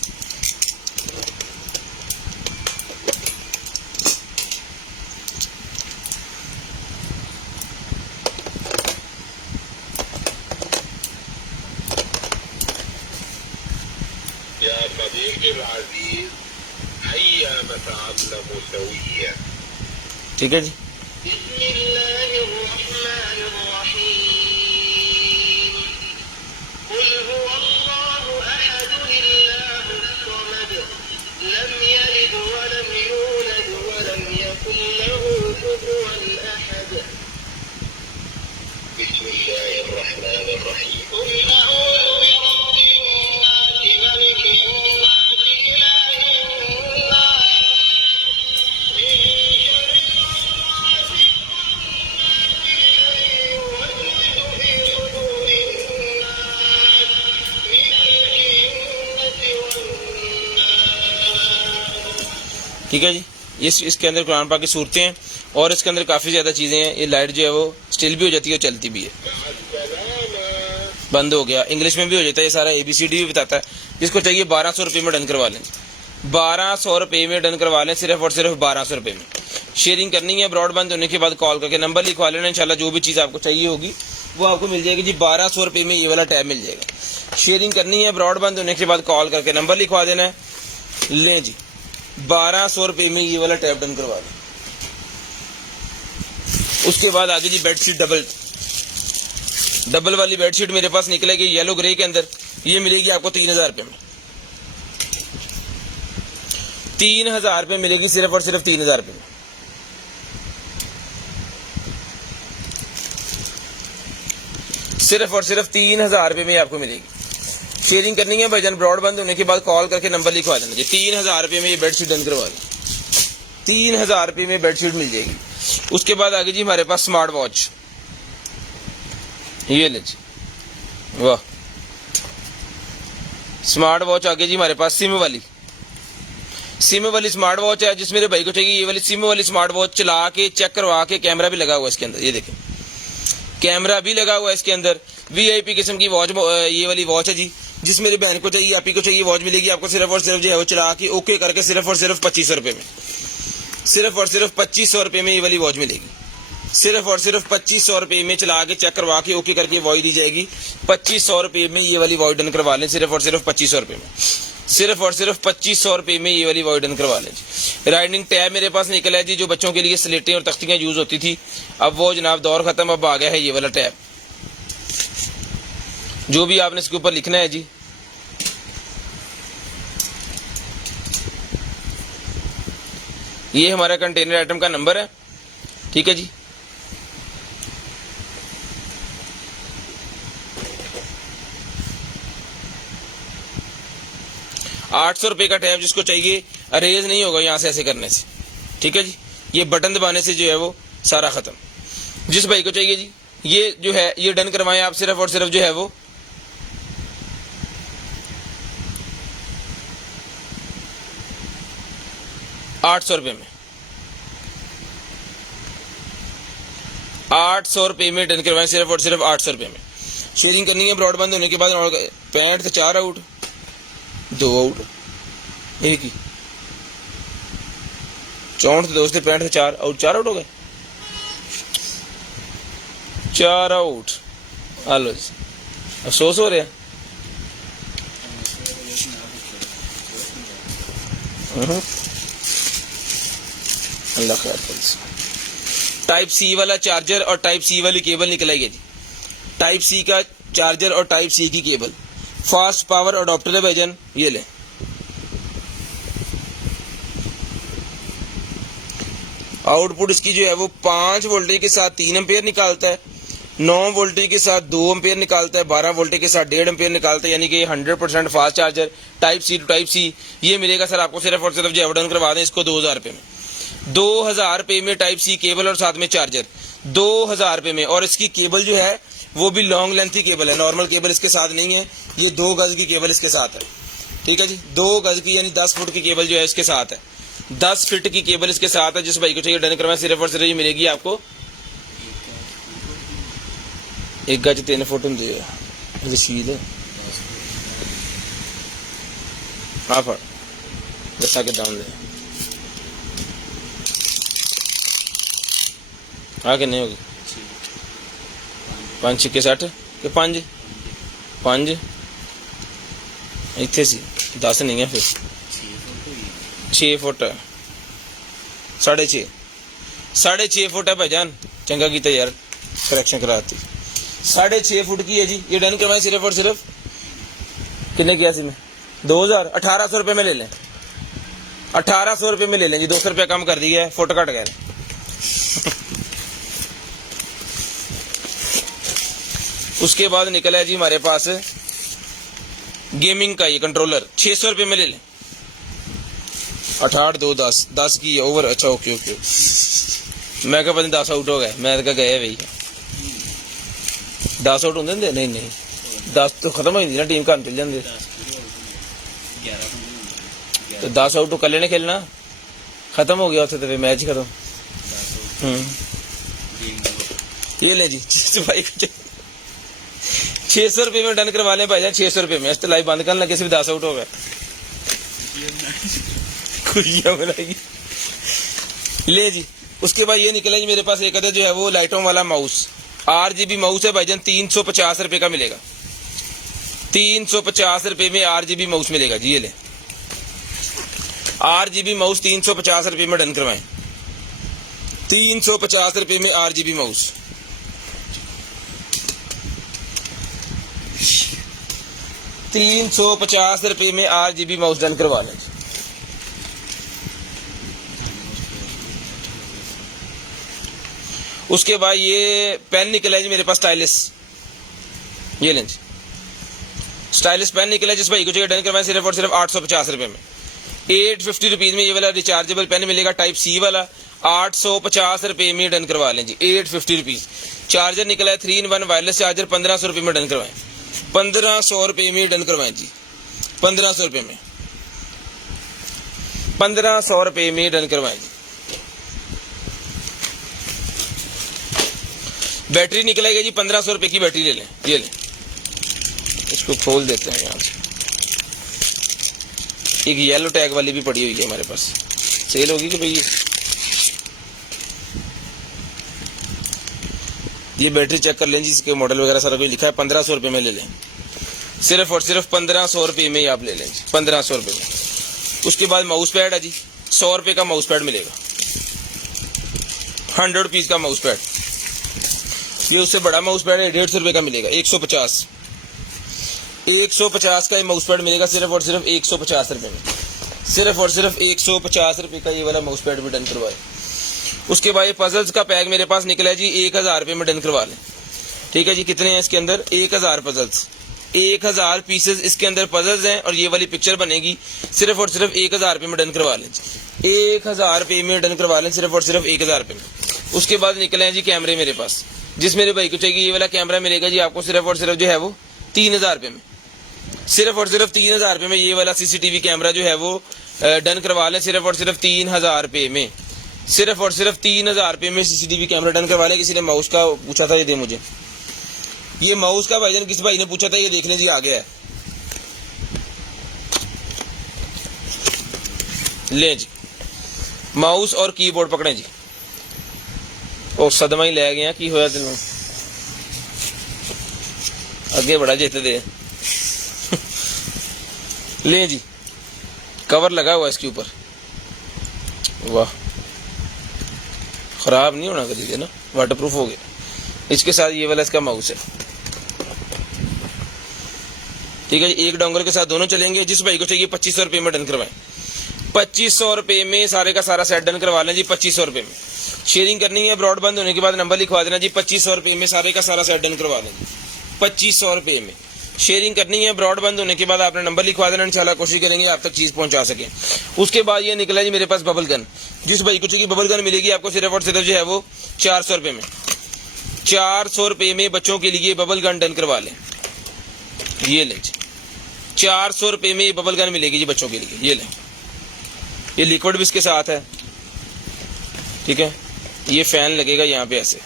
ठीक है जी। ठीक है जी। इसके अंदर कुरान पाक की सूरतें हैं और इसके अंदर काफ़ी ज़्यादा चीज़ें हैं। ये लाइट जो है वो स्टिल भी हो जाती है और चलती भी है। बंद हो गया, इंग्लिश में भी हो जाता है, ये सारा ABCD भी बताता है। जिसको चाहिए 1200 रुपये में डन करवा लें। 1200 रुपये में डन करवा लें, सिर्फ और सिर्फ 1200 रुपये में। शेयरिंग करनी है। ब्रॉडबैंड होने के बाद कॉल करके नंबर लिखवा लेना। इंशाल्लाह जो भी चीज़ आपको चाहिए होगी वो आपको मिल जाएगी जी। 1200 रुपये में ये वाला टैब मिल जाएगा। शेयरिंग करनी है। ब्रॉडबैंड होने के बाद कॉल करके नंबर लिखवा देना है। लें जी, 1200 रुपये में ये वाला टैब डन करवा लें। उसके बाद आगे जी बेडशीट डबल वाली बेडशीट मेरे पास निकलेगी येलो ग्रे के अंदर। ये मिलेगी आपको 3000 रुपये में। 3000 रुपये मिलेगी, सिर्फ और सिर्फ 3000 रुपये में। सिर्फ और सिर्फ 3000 रुपये में आपको मिलेगी। शेयरिंग करनी है भाईजान। ब्रॉडबैंड होने के बाद कॉल करके नंबर लिखवा देना जी। 3000 रुपये में ये बेडशीट डन करवा दें। 3000 रुपये में बेडशीट मिल जाएगी। उसके बाद आगे जी हमारे पास स्मार्ट वॉच, ये ले जी, वाह। स्मार्ट वॉच आगे जी हमारे पास सिम वाली स्मार्ट वॉच है। जिस मेरे भाई को चाहिए ये वाली सिम वाली स्मार्ट वॉच चला के चेक करवा के, कैमरा भी लगा हुआ है इसके अंदर, ये देखें कैमरा भी लगा हुआ है इसके अंदर। VIP किस्म की वॉच, ये वाली वॉच है जी, जिस मेरी बहन को चाहिए, आप ही को चाहिए, वॉच मिलेगी आपको सिर्फ और सिर्फ जो है वो चला के ओके करके सिर्फ और सिर्फ 2500 रुपये में, सिर्फ और सिर्फ 2500 रुपये में ये वाली वॉच मिलेगी। सिर्फ और सिर्फ 2500 रुपये में चला के चेक करवा के ओके करके वॉच दी जाएगी। 2500 रुपये में ये वाली वॉच डन करवा लें, सिर्फ और सिर्फ 2500 रुपये में, सिर्फ और सिर्फ 2500 रुपये में ये वाली वॉच डन करवा लें जी। राइडिंग टैब मेरे पास निकला है जी, जो बच्चों के लिए स्लेटें और तख्तियाँ यूज़ होती थी, अब वो जनाब दौर ख़त्म, अब आ गया है ये वाला टैब। जो भी आपने इसके ऊपर लिखना है जी, ये हमारा कंटेनर आइटम का नंबर है, ठीक है जी। ₹800 का टैब जिसको चाहिए, अरेज नहीं होगा यहाँ से ऐसे करने से, ठीक है जी। ये बटन दबाने से जो है वो सारा खत्म। जिस भाई को चाहिए जी, ये जो है ये डन करवाएं आप, सिर्फ और सिर्फ जो है वो ₹800 में, ₹800 में डन करवाएं, सिर्फ और सिर्फ ₹800 में। शेयरिंग करनी है ब्रॉडबैंड होने के बाद। 65 से 4 आउट, 2 आउट, एक ही 64 से 2 से 65 से 4 आउट, 4 आउट हो गए, 4 आउट। हेलो जी, अफसोस हो रहा है। अल्लाह खैर करे। टाइप सी वाला चार्जर और टाइप सी वाली केबल निकल आई है जी। टाइप सी का चार्जर और टाइप सी की केबल, फास्ट पावर अडॉप्टर है भाईजान, ये ले। आउटपुट इसकी जो है वो 5 वोल्टेज के साथ 3 एम्पेयर निकालता है, 9 वोल्टेज के साथ 2 एम्पेयर निकालता है, 12 वोल्टेज के साथ 1.5 एम्पेयर निकालता है, यानी कि 100% fast charger type C to type C. ये मिलेगा सर आपको सिर्फ और सिर्फ जो डन करवा दें इसको 2000 में, 2000 में टाइप सी केबल और साथ में चार्जर 2000 में। और इसकी केबल जो है वो भी लॉन्ग लेंथी केबल है, नॉर्मल केबल इसके साथ नहीं है, ये 2 गज की केबल इसके साथ है, ठीक है जी। 2 गज की यानी 10 फुट की केबल जो है इसके साथ है, 10 फीट की केबल इसके साथ है। जिस भाई को चाहिए डन करवाएं, सिर्फ और सिर्फ ये मिलेगी आपको 1 गज 3 फुट होंगे रसीद हाँ फट दसा के दाम ले हाँ कि नहीं होगी 5 6 60 के 5 इतने सी 10 नहीं है, फिर 6 फुट 6.5 6.5 फुट है भाईजान, चंगा कीता यार करेक्शन कराती। 6.5 फुट की है जी, ये डन करवाएं सिर्फ और सिर्फ कितने किया सी में 2000 1800 रुपये में ले लें, 1800 रुपये में ले लें जी, 200 रुपया कम कर दिया है, फुट कट गए। उसके बाद निकला है जी हमारे पास गेमिंग का ये कंट्रोलर, 600 रुपये में ले लें, 8 2 10 की ओवर। अच्छा ओके ओके, मैं क्या पता 10 आउट हो गए, मैं क्या गया भाई 10 आउट होंगे नहीं 10 तो खत्म हो जाती ना, टीम घर चल जाते, तो 10 आउट तो कल ने खेलना खत्म हो गया उसे, तो फिर मैच खत्म। ये ले जी 600 रुपये में डन करवा लें भाईजान, 600 रुपये में। लाइव बंद करने लगे सिर्फ 10 आउट हो गए, खुशियां बनाई ले जी। उसके बाद ये निकला जी मेरे पास एक अदर जो है वो लाइटों वाला माउस, RGB माउस है भाईजान, 350 रुपये का मिलेगा, 350 रुपये में RGB माउस मिलेगा जी। ये ले RGB माउस 350 रुपये में डन करवाएं, 350 रुपये में RGB माउस, 350 रुपये में RGB माउस डन करवा लें। उसके बाद ये पेन निकला है जी मेरे पास स्टाइलिश, ये लें स्टाइलिश पेन निकला है, जिस भाई को चाहिए डन करवाएं सिर्फ और सिर्फ 850 रुपये में, 850 रुपीज में ये वाला रिचार्जेबल पेन मिलेगा टाइप सी वाला, 850 रुपये में डन करवा लें जी, 850 रुपीज। चार्जर निकला है 3-in-1 वायरलेस चार्जर, 1500 रुपये में डन करवाएं, 1500 रुपये में डन करवाएं जी, 1500 रुपये में, 1500 रुपये में डन करवाएं जी। बैटरी निकलेगी जी 1500 रुपये की बैटरी ले लें, ये लें इसको खोल देते हैं यहाँ से। एक येलो टैग वाली भी पड़ी हुई है हमारे पास, सेल होगी कि भाई ये बैटरी चेक कर लें जी, इसके मॉडल वगैरह सारा कुछ लिखा है। 1500 रुपये में ले लें, सिर्फ और सिर्फ 1500 रुपये में ही आप ले लें जी, 1500 रुपये में। उसके बाद माउस पैड है जी, 100 रुपये का माउस पैड मिलेगा, 100 रुपीज़ का माउस पैड। ये उससे बड़ा माउस पैड है, 150 रुपये का मिलेगा, 150 का ये माउस पैड मिलेगा सिर्फ और सिर्फ 150 रुपये में। सिर्फ और सिर्फ 150 रुपये का ये वाला माउस पैड भी डन करवाए। उसके बाद ये पजल्स का पैक मेरे पास निकला है जी, 1000 रुपये में डन करवा लें। ठीक है जी, कितने हैं इसके अंदर? 1000 पजल्स, 1000 पीसेस इसके अंदर पजल्स हैं और ये वाली पिक्चर बनेगी। सिर्फ और सिर्फ 1000 रुपये में डन करवा लें, 1000 रुपये में डन करवा लें, सिर्फ और सिर्फ 1000 रुपये में। उसके बाद निकले हैं जी कैमरे मेरे पास, जिस मेरे भाई को चाहिए ये वाला कैमरा मिलेगा जी आपको सिर्फ और सिर्फ जो है वो 3000 रुपये में। सिर्फ और सिर्फ 3000 रुपये में ये वाला CCTV कैमरा जो है वो डन करवा लें, सिर्फ और सिर्फ 3000 रुपये में। सिर्फ और सिर्फ 3000 रुपये में CCTV कैमरा डन करवा लें। किसी ने माउस का पूछा था, ये दे मुझे, ये माउस का भाईजान किसी भाई ने पूछा था, ये देख लें जी आ गया है, ले जी। माउस और कीबोर्ड पकड़े जी। ओ सदमा ही लै गया की होया तेन, अगे बड़ा जित दे ले जी। कवर लगा हुआ इसके ऊपर, वाह, खराब नहीं होना कभी ना, वाटरप्रूफ हो गया। इसके साथ ये वाला इसका माउस है। ठीक है जी, एक डोंगर के साथ दोनों चलेंगे। जिस भाई को चाहिए 2500 रुपये में डन करवाएं, 2500 रुपये में सारे का सारा सेट डन करवा लें जी, 2500 रुपये में। शेयरिंग करनी है, ब्रॉडबैंड होने के बाद नंबर लिखवा देना जी, 2500 रुपये में सारे का सारा सेट डन करवा लें, 2500 रुपये में शेयरिंग करनी है। ब्रॉडबैंड होने के बाद आपने नंबर लिखवा देना, इंशाल्लाह कोशिश करेंगे आप तक चीज पहुंचा सके। उसके बाद ये निकला जी मेरे पास बबल गन। जिस भाई को चाहिए बबल गन मिलेगी आपको सिर्फ और सिर्फ जो है वो 400 रुपये में। 400 रुपये में बच्चों के लिए बबल गन डन करवा लें, ये लें जी। 400 रुपये में बबल गन मिलेगी जी बच्चों के लिए, ये लें। ये लिक्विड भी इसके साथ है। ठीक है, ये फैन लगेगा यहाँ पे ऐसे,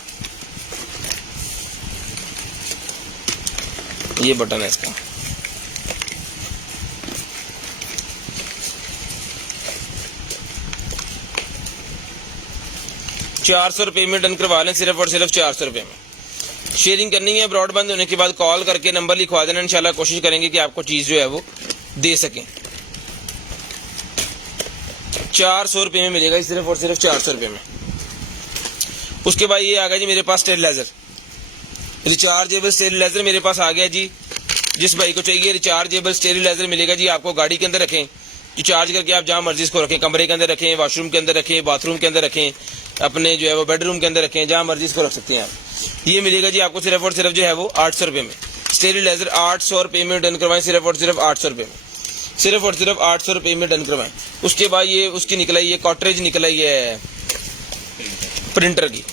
ये बटन है इसका। ₹400 रुपये में डन करवा लें, सिर्फ और सिर्फ 400 रुपये में। शेयरिंग करनी है, ब्रॉडबैंड होने के बाद कॉल करके नंबर लिखवा देना, इंशाल्लाह कोशिश करेंगे कि आपको चीज जो है वो दे सकें। 400 रुपये में मिलेगा, सिर्फ और सिर्फ 400 रुपये में। उसके बाद ये आ गया जी मेरे पास स्टेरिलाइजर, रिचार्जेबल स्टेरिलाइजर मेरे पास आ गया जी। जिस भाई को चाहिए रिचार्जेबल स्टेरिलाइजर मिलेगा जी आपको, गाड़ी के अंदर रखें, रिचार्ज करके आप जहाँ मर्जी इसको रखें, कमरे के अंदर रखें, वॉशरूम के अंदर रखें, बाथरूम के अंदर रखें, अपने जो है वो बेडरूम के अंदर रखें, जहाँ मर्जी इसको रख सकते हैं आप। ये मिलेगा जी आपको सिर्फ और सिर्फ जो है वो 800 रुपये में। स्टेरिलाइजर 800 रुपये में डन करवाएं, सिर्फ और सिर्फ 800 रुपये में, सिर्फ और सिर्फ 800 रुपये में डन करवाएं। उसके बाद ये उसकी निकला, ये कॉटरेज निकला, ये प्रिंटर की।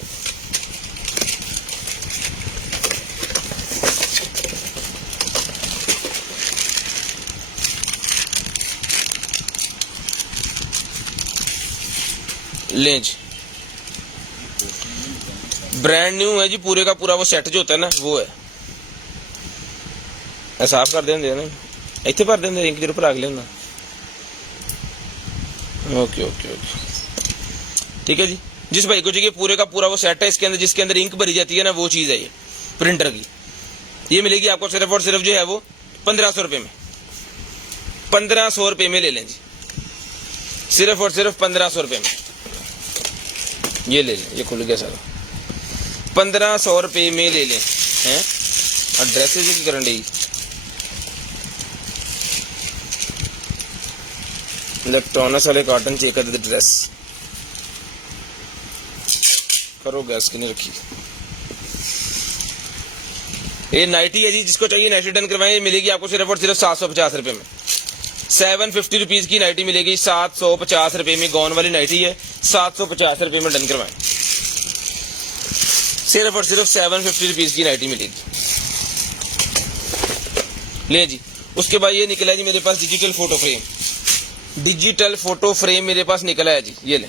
लें जी, ब्रांड न्यू है जी, पूरे का पूरा वो सेट जो होता है ना वो है। साफ कर देंगे ना, इतने भर देंगे, इंक जरूर भरा के लेना। ओके ओके ओके, ठीक है जी। जिस भाई को चाहिए पूरे का पूरा वो सेट है, इसके अंदर जिसके अंदर इंक भरी जाती है ना, वो चीज़ है ये प्रिंटर की। ये मिलेगी आपको सिर्फ और सिर्फ जो है वो 1500 रुपये में। 1500 रुपये में ले लें जी, सिर्फ और सिर्फ 1500 रुपये में। ये ले लें, ये खुल गया सारा, 1500 रुपये में ले लें हैं। और ड्रेसेज की करन डी इलेक्ट्रॉनिक्स वाले कार्टन चेक कर दे, ड्रेस करो, गैस की नहीं रखी। ये नाइटी है जी, जिसको चाहिए नाइटी डन करवाएं, ये मिलेगी आपको सिर्फ और सिर्फ 750 रुपये में। 750 रुपीज़ की नाइटी मिलेगी, 750 रुपये में। गॉन वाली नाइटी है, 750 रुपये में डन करवाएं, सिर्फ और सिर्फ 750 रुपीज़ की नाइटी मिलेगी। ले जी। उसके बाद ये निकला है जी मेरे पास digital photo frame. Digital photo frame मेरे पास निकला है जी, ये ले।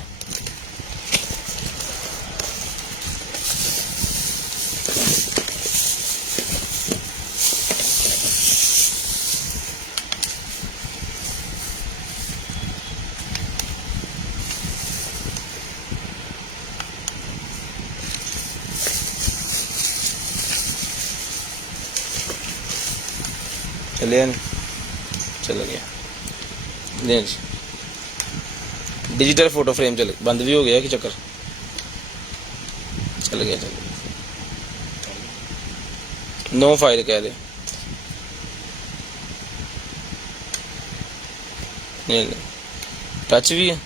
चलिए नहीं, चल गया। नहीं जी, डिजिटल फोटो फ्रेम चले, बंद भी हो गया कि चक्कर, चल गया। नो फाइल कह दे, नहीं टच भी है,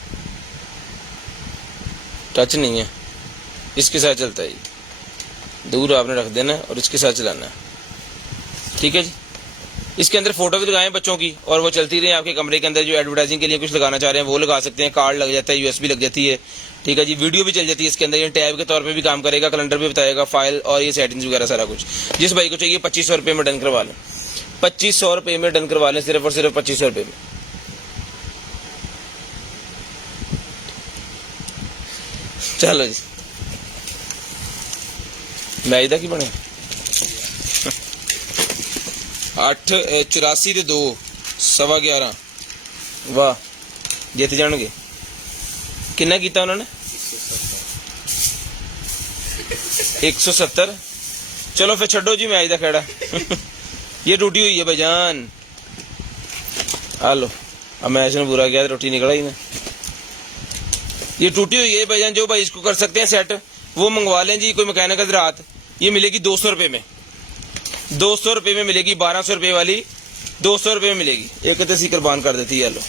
टच नहीं है, इसके साथ चलता है, दूर आपने रख देना और इसके साथ चलाना है, ठीक है जी। इसके अंदर फोटो भी लगाएं बच्चों की और वो चलती रहे आपके कमरे के अंदर। जो एडवर्टाइजिंग के लिए कुछ लगाना चाह रहे हैं वो लगा सकते हैं, कार्ड लग जाता है, यूएसबी लग जाती है, ठीक है जी। वीडियो भी चल जाती है इसके अंदर, ये टैब के तौर पे भी काम करेगा, कैलेंडर भी बताएगा, फाइल और ये सेटिंग्स वगैरह सारा कुछ। जिस भाई को चाहिए 2500 रुपये में डन करवा लें, 2500 रुपये में डन करवा लें, सिर्फ और सिर्फ 2500 रुपये में। चलो जी, मैदा की बने 884 2 11.25 वाह, जित जाएंगे। कितना किया उन्होंने? 170। चलो फिर छो जी मैच का खेड़ा ये टूटी हुई है भाईजान। हेलो, अब मैच ने बुरा किया, रोटी निकला ही ना। ये टूटी हुई है भाईजान, जो भाई इसको कर सकते हैं सेट वो मंगवा लें जी, कोई मैकेनिकल रात। ये मिलेगी 200 रुपये में, 200 रुपये में मिलेगी, 1200 रुपये वाली 200 रुपये में मिलेगी। एक तसी कुर्बान कर देती है। लो,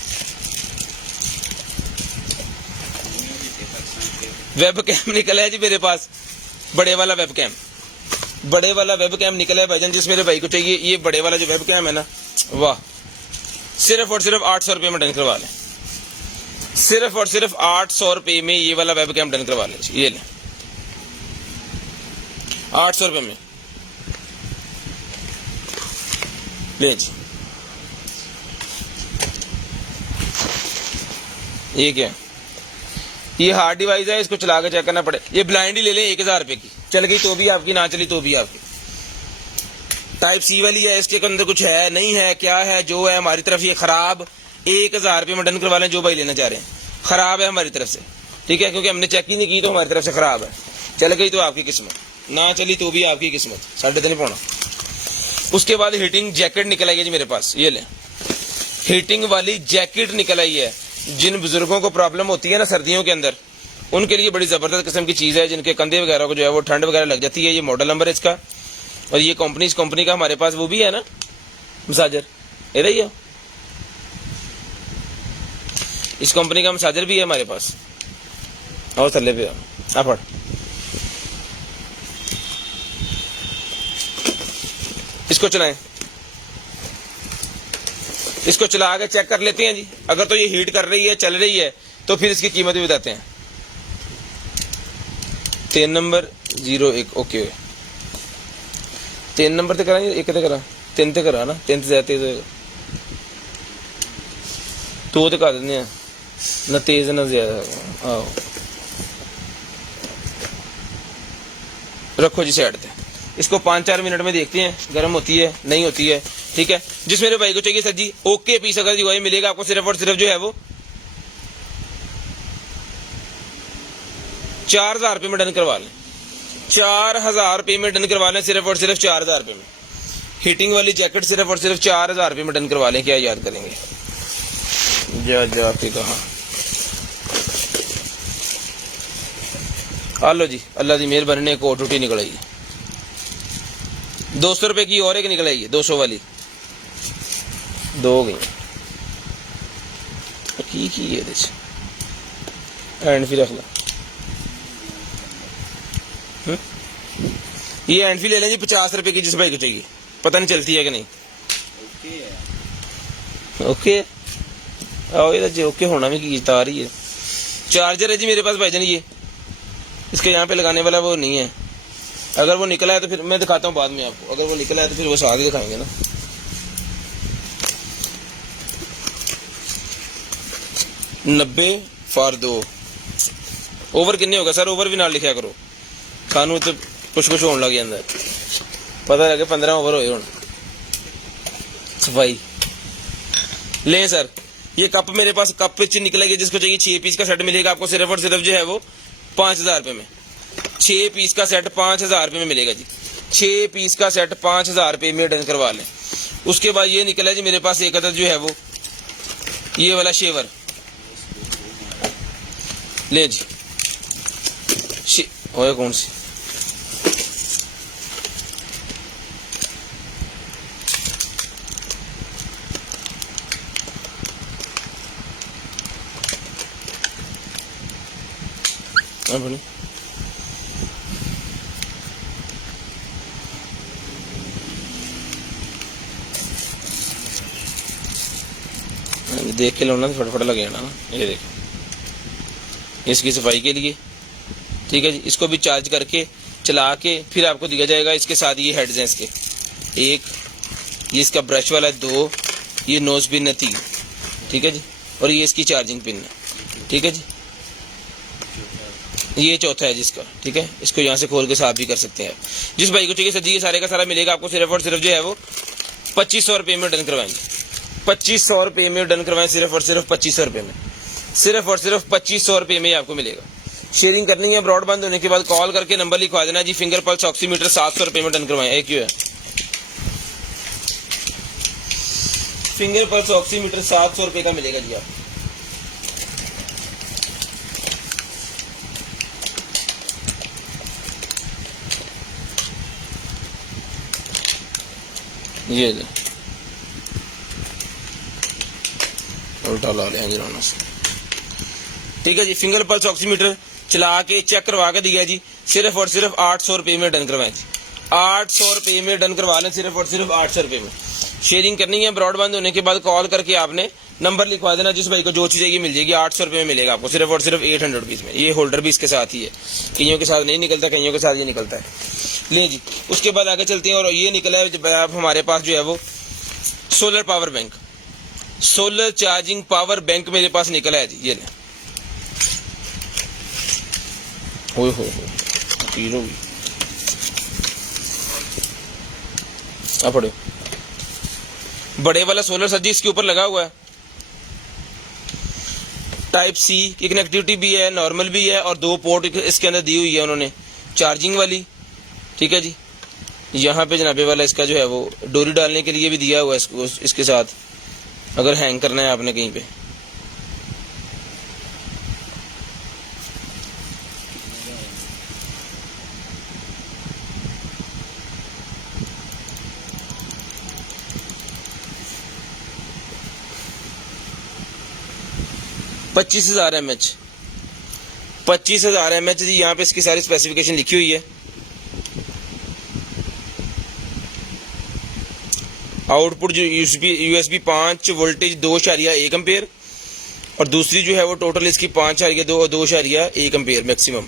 वेब कैम निकला है जी मेरे पास, बड़े वाला वेब कैम, बड़े वाला वेब कैम निकला है भाईजान। जिस मेरे भाई को चाहिए ये बड़े वाला जो वेब कैम है ना, वाह, सिर्फ और सिर्फ 800 रुपये में डन करवा लें, सिर्फ और सिर्फ 800 रुपये में ये वाला वेब कैम डन करवा लें। ये लें 800 रुपये में ले जी। ये क्या, ये हार्ड डिवाइस है, इसको चला के चेक करना पड़े। ये ब्लाइंड ही ले लें 1000 रुपये की, चल गई तो भी आपकी, ना चली तो भी आपकी। टाइप सी वाली है, इसके अंदर कुछ है नहीं है, क्या है जो है हमारी तरफ ये खराब। 1000 रुपये में डन करवा लें जो भाई लेना चाह रहे हैं, खराब है हमारी तरफ से, ठीक है, क्योंकि हमने चेक ही नहीं की तो हमारी तरफ से खराब है। चल गई तो आपकी किस्मत, ना चली तो भी आपकी किस्मत, 3.5 पौना। उसके बाद हीटिंग जैकेट निकल आई है जी मेरे पास, ये ले, हीटिंग वाली जैकेट निकल आई है। जिन बुजुर्गों को प्रॉब्लम होती है ना सर्दियों के अंदर, उनके लिए बड़ी जबरदस्त किस्म की चीज है, जिनके कंधे वगैरह को जो है वो ठंड वगैरह लग जाती है। ये मॉडल नंबर है इसका, और ये कंपनी, इस कंपनी का हमारे पास वो भी है ना मसाजर, इधर ही है, इस कंपनी का मसाजर भी है हमारे पास। और थल्ले पे फट, इसको चलाएं, इसको चला के चेक कर लेते हैं जी। अगर तो ये हीट कर रही है, चल रही है, तो फिर इसकी कीमत भी बताते हैं। 3 नंबर 01 ओके, 3 नंबर ते करा, एक ते करा, 3 ते करा ना, 3 ते तेज होएगा, 2 ते कर देने हैं ना, तेज ना ज्यादा। आओ रखो जी साइड पे, इसको 5-4 मिनट में देखते हैं गर्म होती है नहीं होती है, ठीक है। जिस मेरे भाई को चाहिए सर जी ओके पीस अगर जो है मिलेगा आपको, सिर्फ और सिर्फ जो है वो 4000 रुपये में डन करवा लें, 4000 रुपये में डन करवा लें, सिर्फ और सिर्फ 4000 रुपये में। हीटिंग वाली जैकेट सिर्फ और सिर्फ 4000 रुपये में डन करवा लें। क्या याद करेंगे जा आपके कहा। लो जी, अल्लाह की मेहरबानी ने एक और टूटी निकल आई है, 200 रुपये की और एक निकल आई है, 200 वाली 2 हो गई की एंड फिर रख ला। ये एंड ले लें जी 50 रुपये की, जिस भाई को चाहिए, पता नहीं चलती है कि नहीं। ओके आओ, ये जी ओके होना भी की आ रही है। चार्जर है जी मेरे पास भाईजान, ये इसके यहाँ पे लगाने वाला वो नहीं है। अगर वो निकला है तो फिर मैं दिखाता हूँ बाद में आपको, अगर वो निकला है तो फिर वो साथ ही दिखाएंगे ना। $90 ओवर किन्ने होगा सर, ओवर भी ना लिखा करो, सानू तो कुछ होने लग जाता है, पता लगे 15 ओवर होए हुण। सफाई लें सर, ये कप मेरे पास कप पिच निकलेगी, जिसको चाहिए 6 पीस का सेट मिलेगा आपको, सिर्फ और सिर्फ जो है वो 5000 रुपये में। 6 पीस का सेट 5000 रुपये में मिलेगा जी, 6 पीस का सेट 5000 रुपये में डन करवा लें। उसके बाद ये निकला जी मेरे पास एक अदद जो है वो ये वाला शेवर ले जी। ओए कौन सी अपनी देख के लो ना, फटाफट लगे ना। ये देखो इसकी सफाई के लिए, ठीक है जी। इसको भी चार्ज करके चला के फिर आपको दिया जाएगा। इसके साथ ये हेड्स हैं इसके, एक ये इसका ब्रश वाला है, 2 ये नोज पिन है, 3, ठीक है जी। और ये इसकी चार्जिंग पिन है, ठीक है जी। ये चौथा है जिसका, ठीक है। इसको यहाँ से खोल के साफ भी कर सकते हैं। जिस भाई को चाहिए सर जी ये सारे का सारा मिलेगा आपको सिर्फ और सिर्फ जो है वो 2500 रुपये में डन करवाएंगे। 2500 रुपये में डन करवाएं, सिर्फ और सिर्फ 2500 रुपये में, सिर्फ और सिर्फ 2500 रुपये में आपको मिलेगा। शेयरिंग करनी है, ब्रॉड बंद होने के बाद कॉल करके नंबर लिखवा देना जी। फिंगर पल्स ऑक्सीमीटर 700 रुपये में डन करवाएं। एक क्यों है फिंगर पल्स ऑक्सीमीटर 700 रुपये का मिलेगा जी आप। ये उल्टा ला लें जी रोना से, ठीक है जी। फिंगर पल्स ऑक्सीमीटर चला के चेक करवा के दिया जी, सिर्फ और सिर्फ 800 रुपये में डन करवाएं जी। 800 रुपये में डन करवा लें, सिर्फ और सिर्फ 800 रुपये में। शेयरिंग करनी है, ब्रॉड बंद होने के बाद कॉल करके आपने नंबर लिखवा देना। जिस भाई को जो चीज़ चाहिए मिल जाएगी। 800 रुपये में मिलेगा आपको, सिर्फ और सिर्फ 800 रुपीज़ में। ये होल्डर भी इसके साथ ही है, कईयों के साथ नहीं निकलता, कईयों के साथ ये निकलता है। ले जी, उसके बाद आगे चलते हैं। और ये निकला है आप हमारे पास जो है वो solar power bank, solar charging power bank मेरे पास निकला है जी। ये ले हो पड़ो बड़े वाला सोलर सर जी इसके ऊपर लगा हुआ है। टाइप सी की कनेक्टिविटी भी है, नॉर्मल भी है, और 2 पोर्ट इसके अंदर दी हुई है उन्होंने, चार्जिंग वाली, ठीक है जी। यहाँ पे जनाबे वाला इसका जो है वो डोरी डालने के लिए भी दिया हुआ है इसको, इसके साथ अगर हैंग करना है आपने कहीं पे। $25,000 mAh, 25,000 mAh जी। यहाँ पे इसकी सारी स्पेसिफिकेशन लिखी हुई है। आउटपुट जो USB 5 वोल्टेज 2.1 एम्पेयर, और दूसरी जो है वो टोटल इसकी 2.1 एम्पेयर मैक्सिमम।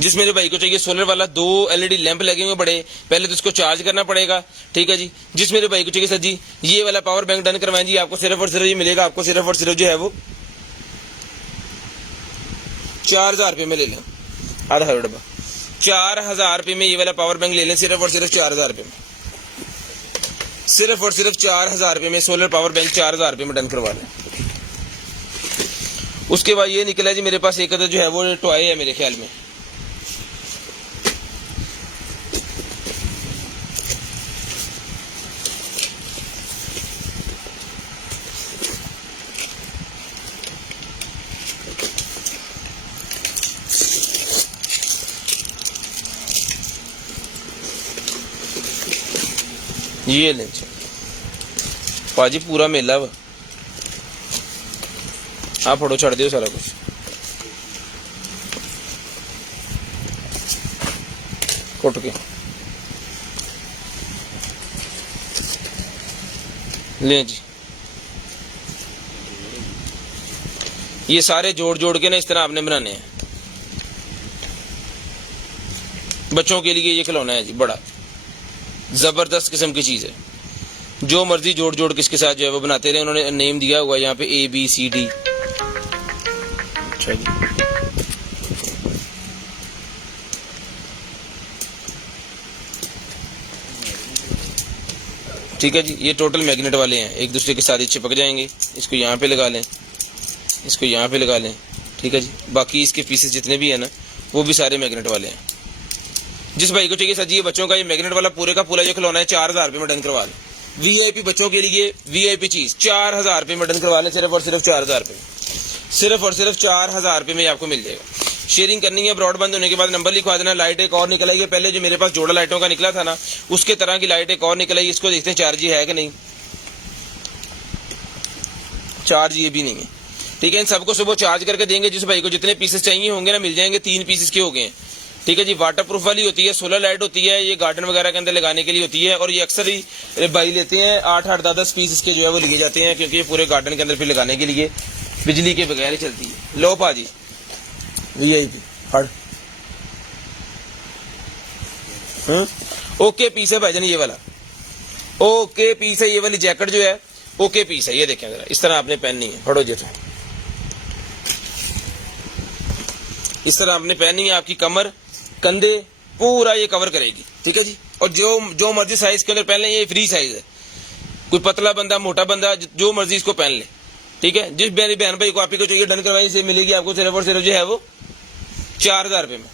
जिस मेरे भाई को चाहिए सोलर वाला, 2 LED लैंप लगे हुए बड़े, पहले तो इसको चार्ज करना पड़ेगा, ठीक है जी। जिस मेरे भाई को चाहिए सर जी ये वाला पावर बैंक डन करवाएं जी, आपको सिर्फ और सिर्फ ये मिलेगा आपको सिर्फ और सिर्फ जो है वो 4000 रुपये में ले लें, आधा डब्बा। 4000 रुपये में ये वाला पावर बैंक ले लें, सिर्फ और सिर्फ 4000 रुपये में, सिर्फ और सिर्फ 4000 रुपये में सोलर पावर बैंक 4000 रुपये में डन करवा लें। उसके बाद ये निकला जी मेरे पास एक अदर जो है वो टॉय है मेरे ख्याल में, ये ले पाजी पूरा मेला वा आप फोटो छड़ दियो सारा कुछ। कुट के ले जी, ये सारे जोड़ जोड़ के ना इस तरह आपने बनाने हैं। बच्चों के लिए ये खिलौना है जी, बड़ा जबरदस्त किस्म की चीज है। जो मर्जी जोड़ जोड़ किसके साथ जो है वो बनाते रहे। उन्होंने नेम दिया हुआ है यहाँ पे ABCD। अच्छा जी, ठीक है जी। ये टोटल मैग्नेट वाले हैं, एक दूसरे के साथ ही चिपक जाएंगे। इसको यहाँ पे लगा लें, इसको यहाँ पे लगा लें, ठीक है जी। बाकी इसके पीसेस जितने भी है ना वो भी सारे मैग्नेट वाले हैं। जिस भाई को चाहिए सर जी ये बच्चों का ये मैग्नेट वाला पूरे का पूरा जो खिलौना है 4000 रुपये में डन करवा लें। वीआईपी बच्चों के लिए वीआईपी चीज 4000 रुपये में डन करवा लें, सिर्फ और सिर्फ 4000 रुपये, सिर्फ और सिर्फ 4000 रुपये में आपको मिल जाएगा। शेयरिंग करनी है, ब्रॉड बंद होने के बाद नंबर लिखवा देना। लाइट एक और निकल आई, पहले जो मेरे पास जोड़ा लाइटों का निकला था ना उसके तरह की लाइट एक और निकल आई। इसको देखते हैं चार्ज है कि नहीं। चार्ज ये भी नहीं है, ठीक है। इन सबको सुबह चार्ज करके देंगे। जिस भाई को जितने पीसेस चाहिए होंगे ना मिल जाएंगे। 3 पीसेस के हो गए हैं, ठीक है जी। वाटर प्रूफ वाली होती है, सोलर लाइट होती है, ये गार्डन वगैरह के अंदर लगाने के लिए होती है। और ये अक्सर ही भाई लेते हैं 8-8, 10 पीस इसके जो है वो लिए जाते हैं, क्योंकि ये पूरे गार्डन के अंदर फिर लगाने के लिए बिजली के बगैर ही चलती है। लो पाजी वीआईपी हट ओके पीस है भाईजान ये वाला, ओके पीस है ये वाली जैकेट जो है, ओके पीस है। ये देखें जरा, इस तरह आपने पहननी है, फड़ो जी इस तरह आपने पहननी है। आपकी कमर कंधे पूरा ये कवर करेगी, ठीक है जी। और जो मर्जी साइज के अंदर पहन ले, ये फ्री साइज है। कोई पतला बंदा मोटा बंदा जो मर्जी इसको पहन ले, ठीक है। जिस मेरी बहन भाई को आप ही को चाहिए डन करवाई से मिलेगी आपको सिर्फ और सिर्फ जो है वो 4000 रुपये में,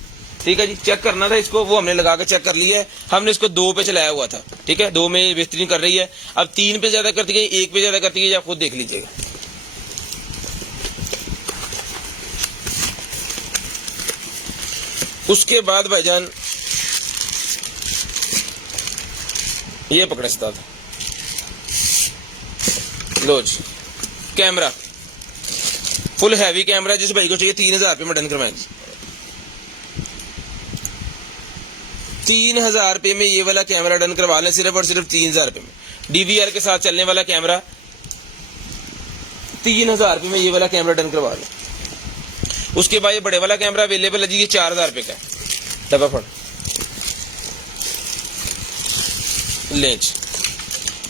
ठीक है जी। चेक करना था इसको, वो हमने लगा के चेक कर लिया है। हमने इसको 2 पे चलाया हुआ था, ठीक है। 2 में बेहतरीन कर रही है। अब 3 पे ज्यादा करती है, 1 पे ज्यादा करती है, आप खुद देख लीजिएगा। उसके बाद भाईजान ये पकड़े था, लो जी कैमरा, फुल हैवी कैमरा। जिस भाई को चाहिए 3000 रुपये में डन करवाएंगे। 3000 रुपये में ये वाला कैमरा डन करवा लें, सिर्फ और सिर्फ 3000 रुपये में। डीवीआर के साथ चलने वाला कैमरा 3000 रुपये में ये वाला कैमरा डन करवा लें। उसके बाद ये बड़े वाला कैमरा अवेलेबल है जी, ये 4000 रुपये का है। डब्बा फड़ लेंच,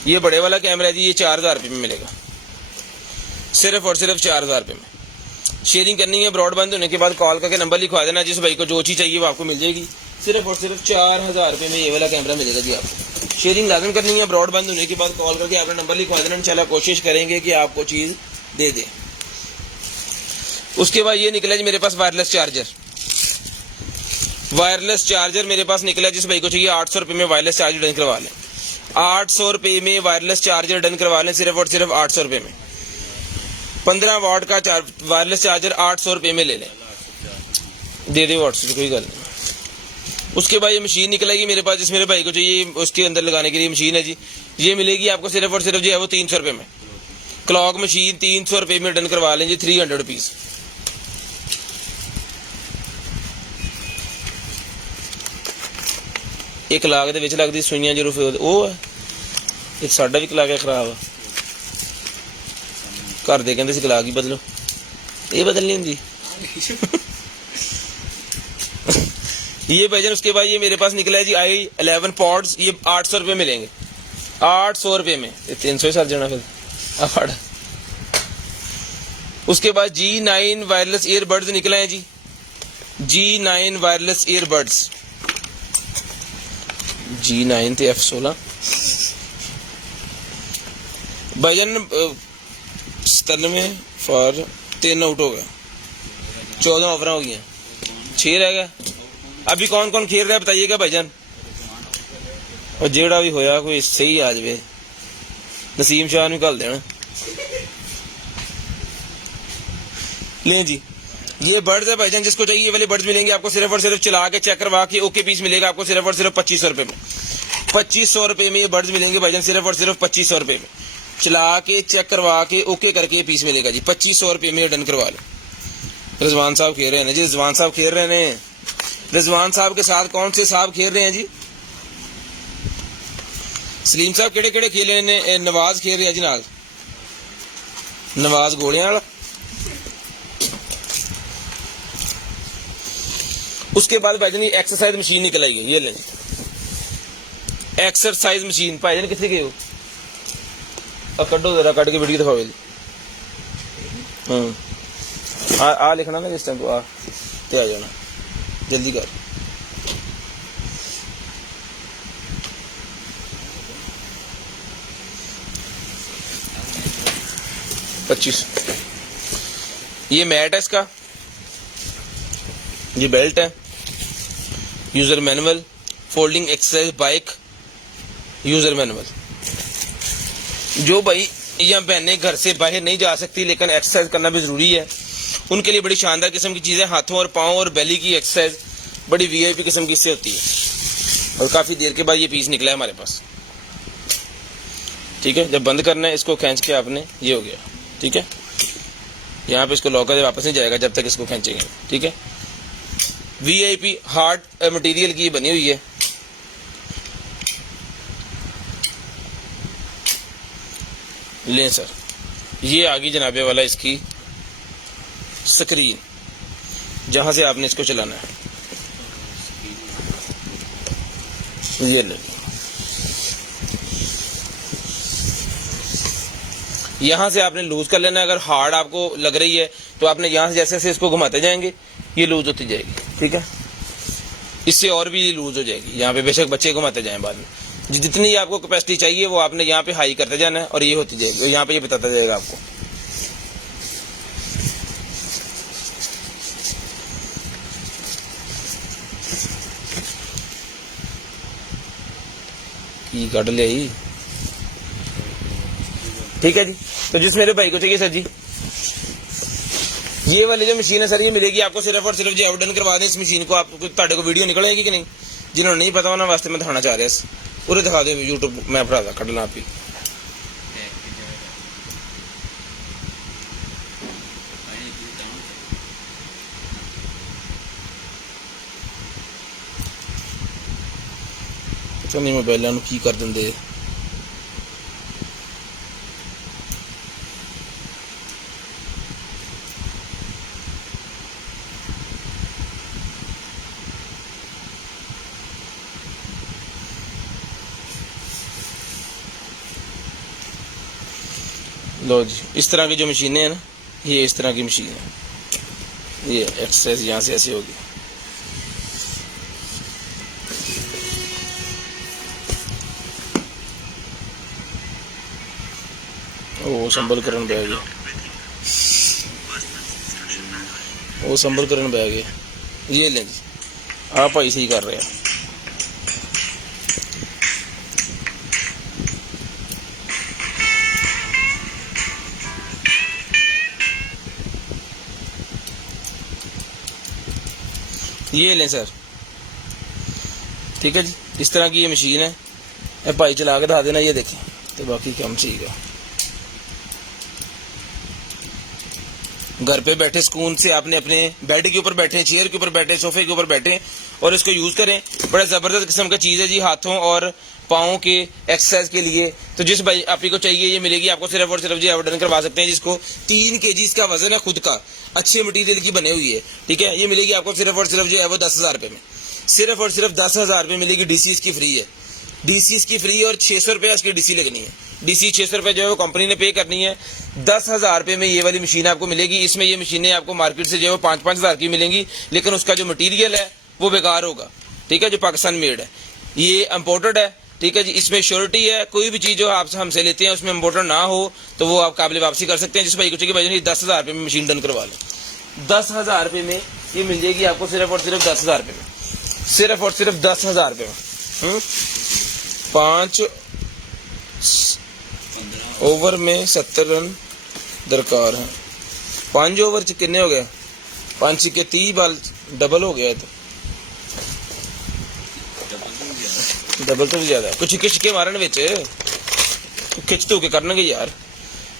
ये बड़े वाला कैमरा है जी, ये 4000 रुपये में मिलेगा, सिर्फ और सिर्फ 4000 रुपये में। शेयरिंग करनी है, ब्रॉड बंद होने के बाद कॉल करके नंबर लिखवा देना। जिस भाई को जो चीज चाहिए वो आपको मिल जाएगी। सिर्फ और सिर्फ 4000 रुपये में ये वाला कैमरा मिलेगा जी आपको। शेयरिंग लाजम करनी है, ब्रॉड बंद होने के बाद कॉल करके आपने नंबर लिखवा देना। इंशाल्लाह कोशिश करेंगे कि आपको चीज दे दे। उसके बाद ये निकला जी मेरे पास वायरलेस चार्जर। वायरलेस चार्जर मेरे पास निकला, जिस भाई को चाहिए 800 रुपये में वायरलेस चार्जर डन करवा लें। 800 रुपये में वायरलेस चार्जर डन करवा लें, सिर्फ और सिर्फ 800 रुपये में। 15 वाट का वायरलेस चार्जर 800 रुपये में ले लें, दे दे व्हाट्सएप, कोई गल नहीं। उसके बाद ये मशीन निकलेगी मेरे पास, जिस मेरे भाई को चाहिए उसके अंदर लगाने के लिए मशीन है जी। ये मिलेगी आपको सिर्फ और सिर्फ जो है वो 300 रुपये में। क्लॉक मशीन 300 रुपये में डन करवा लें जी, 300 रुपीज। एक लाख ਦੇ ਵਿੱਚ ਲੱਗਦੀ ਸੂਈਆਂ ਜ਼ਰੂਰ ਉਹ ਹੈ, ਇੱਕ ਸਾਡਾ ਵੀ ਕਲਾਕ ਹੈ ਖਰਾਬ। ਘਰ ਦੇ ਕਹਿੰਦੇ ਸੀ ਕਲਾਕ ਹੀ ਬਦਲੋ, ਇਹ बदलनी ਹੁੰਦੀ। ये भाईजान उसके बाद ये मेरे पास निकला है जी i11 पॉड्स, ये 800 रुपये मिलेंगे, 800 रुपये में। 300 ही सर जाना फिर। उसके बाद G9 वायरलेस ईयरबड्स निकला है जी, G9 वायरलेस ईयरबड्स, G9 थे F16 भाईजान 97 फॉर 3 आउट हो गया, 14 ऑफर हो गई, 6 रह गया। अभी कौन कौन खेल रहा है बताइएगा भाईजान, और जेड़ा भी होया कोई सही आ जाए, नसीम शाह ਨੂੰ घल देना। ले जी ये बर्ड्स है भाईजान, जिसको चाहिए ये वाले बर्ड्स मिलेंगे आपको सिर्फ और सिर्फ चला के चेक करवा के ओके पीस मिलेगा आपको सिर्फ और सिर्फ 2500 रुपये में। 2500 रुपये में ये बर्ड्स मिलेंगे भाईजान, सिर्फ और सिर्फ 2500 रुपये में। चला के चेक करवा के ओके करके पीस मिलेगा जी, 2500 रुपये में डन करवा लो। रिजवान साहब खेल रहे हैं जी, रिजवान साहब खेल रहे हैं। रिजवान साहब के साथ कौन से साहब खेल रहे हैं जी? सलीम साहब केड़े केड़े खेले ने? नवाज खेल रहे हैं जी नाल, नवाज गोलियां वाला। उसके बाद भाईजान ये एक्सरसाइज मशीन निकल आई है, ये लें एक्सरसाइज मशीन। भाईजान कितने गए हो? अब कटो जरा, कट के वीडियो दिखाओ जी। आ लिखना ना इस टाइम को, आ क्या आ जाना, जल्दी कर। $25 ये मैट है इसका, ये बेल्ट है, user manual, folding exercise bike, user manual. जो भाई या बहनें घर से बाहर नहीं जा सकती लेकिन एक्सरसाइज करना भी जरूरी है, उनके लिए बड़ी शानदार किस्म की चीजें, हाथों और पाँव और बेली की एक्सरसाइज बड़ी वीआईपी किस्म की इससे होती है। और काफी देर के बाद ये पीस निकला है हमारे पास। ठीक है, जब बंद करना है इसको खींच के आपने, ये हो गया। ठीक है, यहाँ पे इसको लॉक कर वापस नहीं जाएगा जब तक इसको खींचेंगे। ठीक है, वीआईपी हार्ड मटेरियल की बनी हुई है। लें सर, ये आगे जनाबे वाला इसकी स्क्रीन, जहां से आपने इसको चलाना है, ये ले, यहां से आपने लूज कर लेना है। अगर हार्ड आपको लग रही है तो आपने यहां से जैसे जैसे इसको घुमाते जाएंगे ये लूज होती जाएगी। ठीक है, इससे और भी लूज हो जाएगी। यहाँ पे बेशक बच्चे घुमाते जाएं, बाद में जितनी आपको कैपेसिटी चाहिए वो आपने यहाँ पे हाई करते जाना है और ये होती जाएगी। यहाँ पे ये बताता जाएगा आपको। ये काट ले ही। ठीक है जी, तो जिस मेरे भाई को चाहिए सर जी, ये वाली जो मशीन है सर, ये मिलेगी आपको सिर्फ और सिर्फ जो डन करवा दें इस मशीन को। आपको ताड़े को वीडियो निकलेगी कि नहीं, जिन्होंने नहीं पता उन्होंने वास्ते में दिखाना चाह रहे हैं, पूरे दिखा दे यूट्यूब में अपना कटना आप ही। पता नहीं मोबाइल की कर देंगे। लो जी, इस तरह की जो मशीनें हैं ना, ये इस तरह की मशीन है। ये एक्सरसाइज यहाँ से ऐसे होगी। वो संभल करन बह गया, वो संभल करन बह गया। ये लें जी, आप भाई सही कर रहे हैं। ये लें सर। ठीक है जी, इस तरह की ये मशीन है। भाई चला के दिखा देना, ये देखें तो बाकी काम चाहिए। घर पे बैठे सुकून से आपने अपने बेड के ऊपर बैठे, चेयर के ऊपर बैठे, सोफे के ऊपर बैठे और इसको यूज करें। बड़ा जबरदस्त किस्म का चीज है जी, हाथों और पाँव के एक्सरसाइज के लिए। तो जिस भाई आप ही को चाहिए ये मिलेगी आपको सिर्फ और सिर्फ जी ऑर्डर करवा सकते हैं, जिसको 3 kg इसका वजन है खुद का, अच्छे मटीरियल की बनी हुई है। ठीक है, ये मिलेगी आपको सिर्फ और सिर्फ जो है वो 10,000 रुपये में, सिर्फ और सिर्फ 10,000 रुपये मिलेगी। डीसी इसकी फ्री है, डीसी इसकी फ्री और 600 रुपये इसकी डीसी लगनी है। डीसी 600 रुपये जो है वो कंपनी ने पे करनी है। 10,000 रुपये में ये वाली मशीन आपको मिलेगी। इसमें ये मशीनें आपको मार्केट से जो है वो 5-5 हज़ार की मिलेंगी, लेकिन उसका जो मटीरियल है वो बेकार होगा। ठीक है, जो पाकिस्तान मेड है, ये इम्पोर्टेड है। ठीक है जी, इसमें श्योरिटी है, कोई भी चीज जो आप हमसे लेते हैं उसमें इम्पोर्टेड ना हो तो वो आप काबिल वापसी कर सकते हैं। जिस भाई को चाहिए भाई 10,000 रुपये में मशीन डन करवा लें। 10,000 रुपये में ये मिल जाएगी आपको सिर्फ और सिर्फ 10,000 रुपये में, सिर्फ और सिर्फ 10,000 रुपये में। 5 ओवर में 70 रन दरकार है। 5 ओवर च कितने हो गए? 5 के 30 बाल डबल हो गया। तो डबल तो भी ज्यादा, कुछ खिच के मारन विच खिच तो के करनगे यार।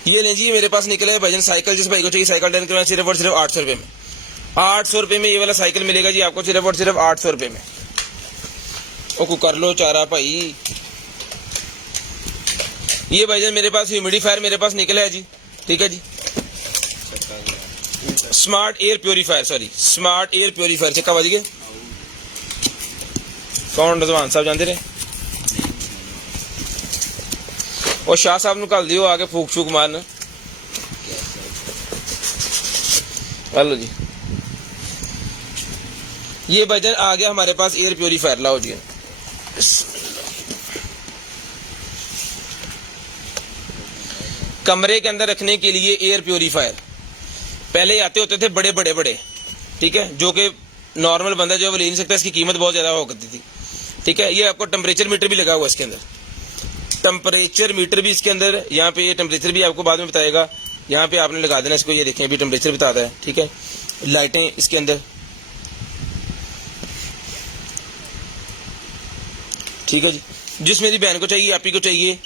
ये ले जी, मेरे पास निकले है भाईजान साइकिल। जिस भाई को चाहिए साइकिल डन करना सिर्फ और सिर्फ 800 रुपये में। 800 रुपये में ये वाला साइकिल मिलेगा जी आपको सिर्फ और सिर्फ 800 रुपये में। ओ कर लो चारा भाई। ये भाईजान मेरे पास ह्यूमिडिफायर मेरे पास निकला है जी। ठीक है जी, smart air purifier, sorry smart air purifier. चक्का बज गए। कौन रजवान साहब जानते रहे? और शाह साहब कल दियो आके फूक फूक मारना। हेलो जी, ये भाईजान आ गया हमारे पास एयर प्योरीफायर। लाओ जी, कमरे के अंदर रखने के लिए एयर प्योरीफायर। पहले आते होते थे बड़े बड़े, ठीक है, जो कि नॉर्मल बंदा जो है वो ले नहीं सकता, इसकी कीमत बहुत ज़्यादा हुआ करती थी। ठीक है, ये आपको टेम्परेचर मीटर भी लगा हुआ है इसके अंदर, टेम्परेचर मीटर भी इसके अंदर, यहाँ पे ये टेम्परेचर भी आपको बाद में बताएगा, यहाँ पे आपने लगा देना इसको, ये देखें अभी टेम्परेचर बताता है। ठीक है, लाइटें इसके अंदर, ठीक है जी। जिस मेरी बहन को चाहिए, आप ही को चाहिए,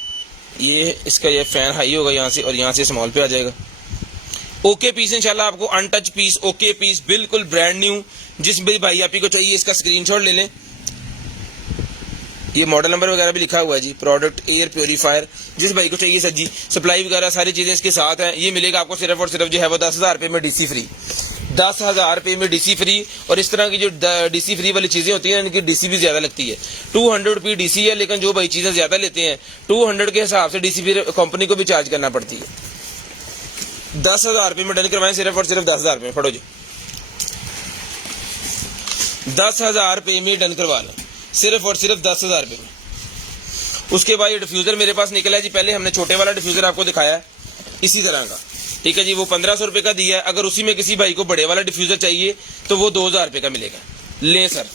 ये इसका ये फैन हाई होगा यहाँ से और यहाँ से स्मॉल पे आ जाएगा। ओके पीस इंशाल्लाह आपको अनटच पीस, ओके पीस बिल्कुल ब्रांड न्यू। जिस भी भाई आप ही को चाहिए इसका स्क्रीनशॉट ले लें, ये मॉडल नंबर वगैरह भी लिखा हुआ है जी। प्रोडक्ट एयर प्योरीफायर, जिस भाई को चाहिए सर जी, सप्लाई वगैरह सारी चीज़ें इसके साथ हैं। ये मिलेगा आपको सिर्फ और सिर्फ जो है वो 10,000 रुपये में डीसी फ्री, 10,000 रुपये में डीसी फ्री। और इस तरह की जो डीसी फ्री वाली चीज़ें होती हैं इनकी डीसी भी ज़्यादा लगती है, 200 रुपये डीसी है, लेकिन जो भाई चीज़ें ज़्यादा लेते हैं 200 के हिसाब से डीसी फ्री कंपनी को भी चार्ज करना पड़ती है। 10,000 रुपये में डन करवाएं, सिर्फ और सिर्फ 10,000 रुपये। फटो जी, 10,000 रुपये में डन करवा लें, सिर्फ और सिर्फ 10,000 रुपये में। उसके बाद ये डिफ्यूज़र मेरे पास निकला है जी। पहले हमने छोटे वाला डिफ्यूज़र आपको दिखाया है इसी तरह का, ठीक है जी, वो 1500 रुपये का दिया है। अगर उसी में किसी भाई को बड़े वाला डिफ्यूज़र चाहिए तो वो 2,000 रुपये का मिलेगा। लें सर,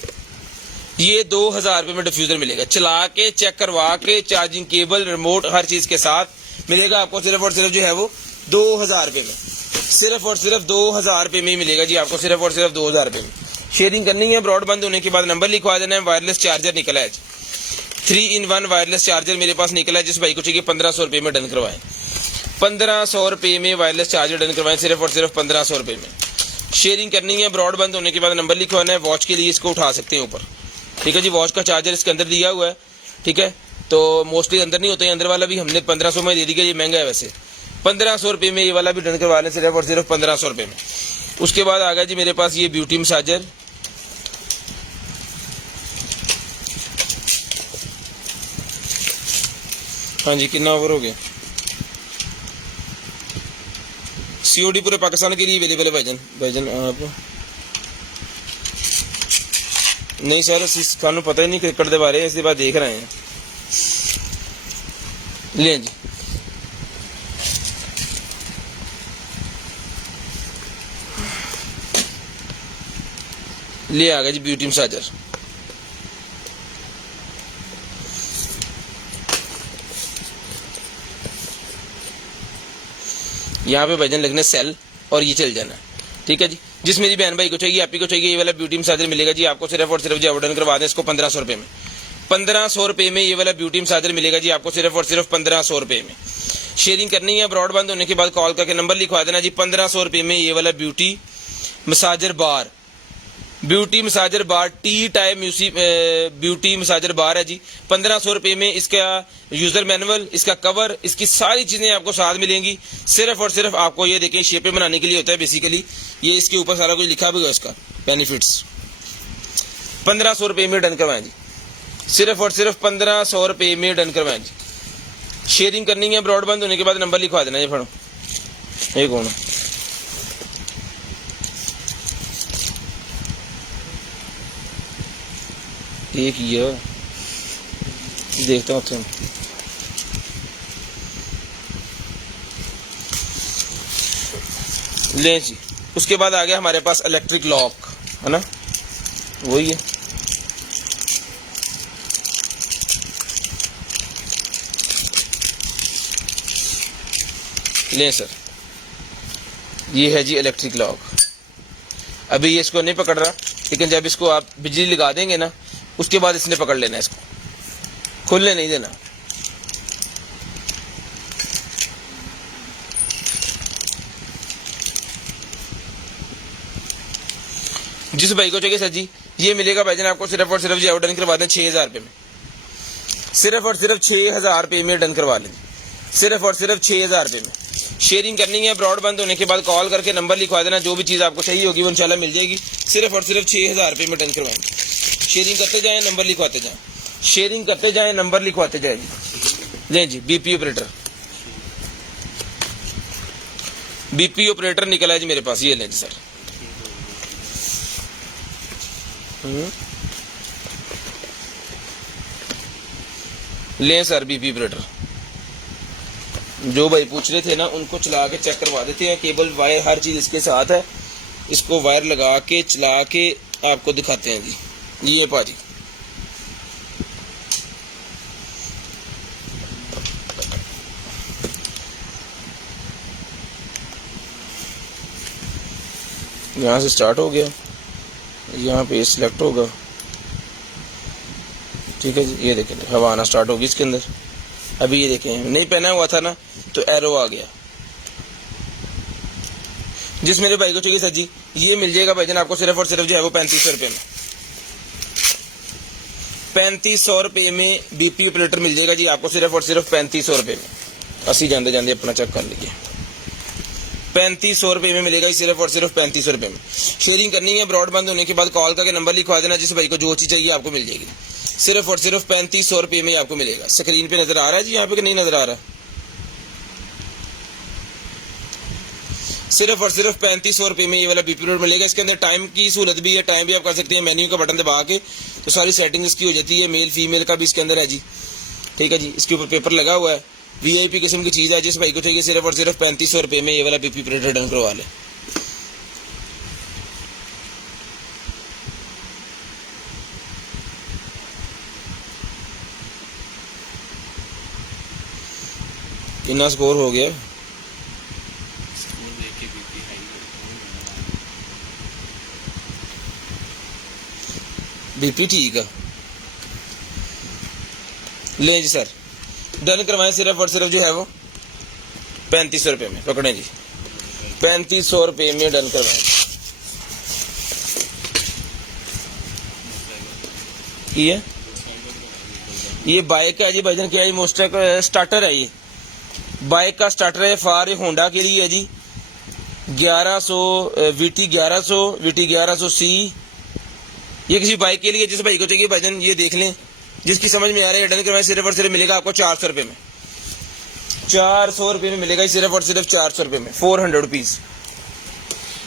ये 2,000 रुपये में डिफ्यूज़र मिलेगा, चला के चेक करवा के चार्जिंग केबल रिमोट हर चीज़ के साथ मिलेगा आपको, सिर्फ और सिर्फ जो है वो 2,000 रुपये में, सिर्फ और सिर्फ 2,000 रुपये में ही मिलेगा जी आपको, सिर्फ और सिर्फ 2,000 रुपये में। शेयरिंग करनी है, ब्रॉडबैंड होने के बाद नंबर लिखवा देना है। वायरलेस चार्जर निकला है, 3-in-1 वायरलेस चार्जर मेरे पास निकला है। जिस भाई को चाहिए 1,500 रुपये में डन करवाएं, 1,500 रुपये में वायरलेस चार्जर डन करवाएं, सिर्फ और सिर्फ 1,500 रुपये में। शेयरिंग करनी है, ब्रॉडबैंड होने के बाद नंबर लिखवाना है। वॉच के लिए इसको उठा सकते हैं ऊपर, ठीक है जी। वॉच का चार्जर इसके अंदर दिया हुआ है, ठीक है, तो मोस्टली अंदर नहीं होते हैं, अंदर वाला भी हमने 1,500 में दे दिया। ये महंगा है वैसे, 1,500 रुपये में ये वाला भी डन करवा लें, सिर्फ और सिर्फ 1,500 रुपये में। उसके बाद आ गया जी मेरे पास ये ब्यूटी मसाजर, हाँ जी, कितना ओवर हो गया। सीओडी पूरे पाकिस्तान के लिए अवेलेबल है भाईजान आप नहीं सर, सानू पता ही नहीं क्रिकेट के बारे, इसके बाद देख रहे हैं। ले जी, ले आ गया जी ब्यूटी मसाजर। यहाँ पे भजन लगने सेल और ये चल जाना, ठीक है जी। जिस मेरी बहन भाई को चाहिए, आप ही को चाहिए, ये वाला ब्यूटी मसाजर मिलेगा जी आपको, सिर्फ और सिर्फ जो ऑर्डर करवा दें इसको 1,500 रुपये में, 1,500 रुपये में ये वाला ब्यूटी मसाजर मिलेगा जी आपको, सिर्फ और सिर्फ 1,500 रुपये में। शेयरिंग करनी है, ब्रॉडबैंड होने के बाद कॉल करके नंबर लिखवा देना जी। 1,500 रुपये में ये वाला ब्यूटी मसाजर बार, ब्यूटी मसाजर बार टी टाइप ब्यूटी मसाजर बार है जी। 1,500 रुपये में इसका यूज़र मैनुअल, इसका कवर, इसकी सारी चीज़ें आपको साथ मिलेंगी। सिर्फ और सिर्फ आपको ये देखें शेपें बनाने के लिए होता है बेसिकली, ये इसके ऊपर सारा कुछ लिखा भी है इसका बेनिफिट्स। 1,500 रुपये में डन करवाएं जी, सिर्फ और सिर्फ 1,500 रुपये में डन करवाएं जी। शेयरिंग करनी है, ब्रॉडबैंड होने के बाद नंबर लिखवा देना जी। फड़ो ये कौन है, एक ये देखता हूँ तुम ले जी। उसके बाद आ गया हमारे पास इलेक्ट्रिक लॉक, है ना, वही है। ले सर, ये है जी इलेक्ट्रिक लॉक। अभी ये इसको नहीं पकड़ रहा, लेकिन जब इसको आप बिजली लगा देंगे ना, उसके बाद इसने पकड़ लेना, इसको खुलने नहीं देना। जिस भाई को चाहिए सर जी, ये मिलेगा भाईजान आपको सिर्फ और सिर्फ जो डन करवा दें 6,000 रुपये में, सिर्फ और सिर्फ 6,000 रुपये में डन करवा लें, सिर्फ और सिर्फ 6,000 रुपये में। शेयरिंग करनी है, ब्रॉडबैंड होने के बाद कॉल करके नंबर लिखवा देना, जो भी चीज़ आपको चाहिए होगी वो इंशाल्लाह मिल जाएगी। सिर्फ और सिर्फ 6,000 रुपये में डन करवाएंगे। शेयरिंग करते जाएं, नंबर लिखवाते जाएं, शेयरिंग करते जाएं, नंबर लिखवाते जाएं जी। लें जी, बीपी ऑपरेटर, बीपी ऑपरेटर निकला है जी मेरे पास, ये लें जी सर। लें सर बीपी ऑपरेटर। जो भाई पूछ रहे थे ना, उनको चला के चेक करवा देते हैं, केबल वायर हर चीज़ इसके साथ है। इसको वायर लगा के चला के आपको दिखाते हैं जी। ये पाजी यहाँ से स्टार्ट हो गया, यहाँ पे सिलेक्ट होगा, ठीक है जी। ये देखें हवा आना स्टार्ट होगी इसके अंदर। अभी ये देखें नहीं पहना हुआ था ना तो एरो आ गया। जिस मेरे भाई को चाहिए सर जी, ये मिल जाएगा भाईजान आपको सिर्फ और सिर्फ जो है वो 3500 रुपये में। 3500 रुपये में बीपी ऑपरेटर मिल जाएगा जी आपको सिर्फ और सिर्फ 3500 रुपये में। अस्सी जाते जाते अपना चेक कर लीजिए, 3500 रुपये में मिलेगा सिर्फ और सिर्फ 3500 रुपये में। शेयरिंग करनी है, ब्रॉड बंद होने के बाद कॉल करके नंबर लिखवा देना, जिस भाई को जो चीज़ चाहिए आपको मिल जाएगी। सिर्फ और सिर्फ 3500 रुपये में आपको मिलेगा। स्क्रीन पे नजर आ रहा है जी यहाँ पे कि नहीं नजर आ रहा है? सिर्फ और सिर्फ 3500 रुपये में ये वाला बीपी ऑपरेटर मिलेगा। इसके अंदर टाइम की सहूलत भी है, टाइम भी आप कर सकते हैं। मेन्यू का बटन दबा के तो सारी सेटिंग इसकी हो जाती है। मेल फीमेल का भी इसके अंदर है जी, ठीक है जी। इसके ऊपर पेपर लगा हुआ है, VIP किस्म की चीज़ है। जिस भाई को चाहिए सिर्फ और सिर्फ 3500 रुपये में ये वाला बीपी ऑपरेटर डन करवा ले। इतना स्कोर हो गया, बीपी ठीक है। ले जी सर, डन करवाएं सिर्फ और सिर्फ जो है वो 3500 रुपये में। पकड़े जी, 3500 रुपये में डन करवाएं। ये बाइक है जी भाईजान, क्या है? मोस्टर का स्टार्टर है। ये बाइक का स्टार्टर है, फार होंडा के लिए है जी। 1100 VT 1100C ये किसी बाइक के लिए। जिस भाई को चाहिए भाईजान ये देख लें, जिसकी समझ में आ रहा है डन करवाएं सिर्फ और सिर्फ मिलेगा आपको 400 रुपये में। 400 रुपये में मिलेगा सिर्फ और सिर्फ 400 रुपये में। 400 रुपीज़,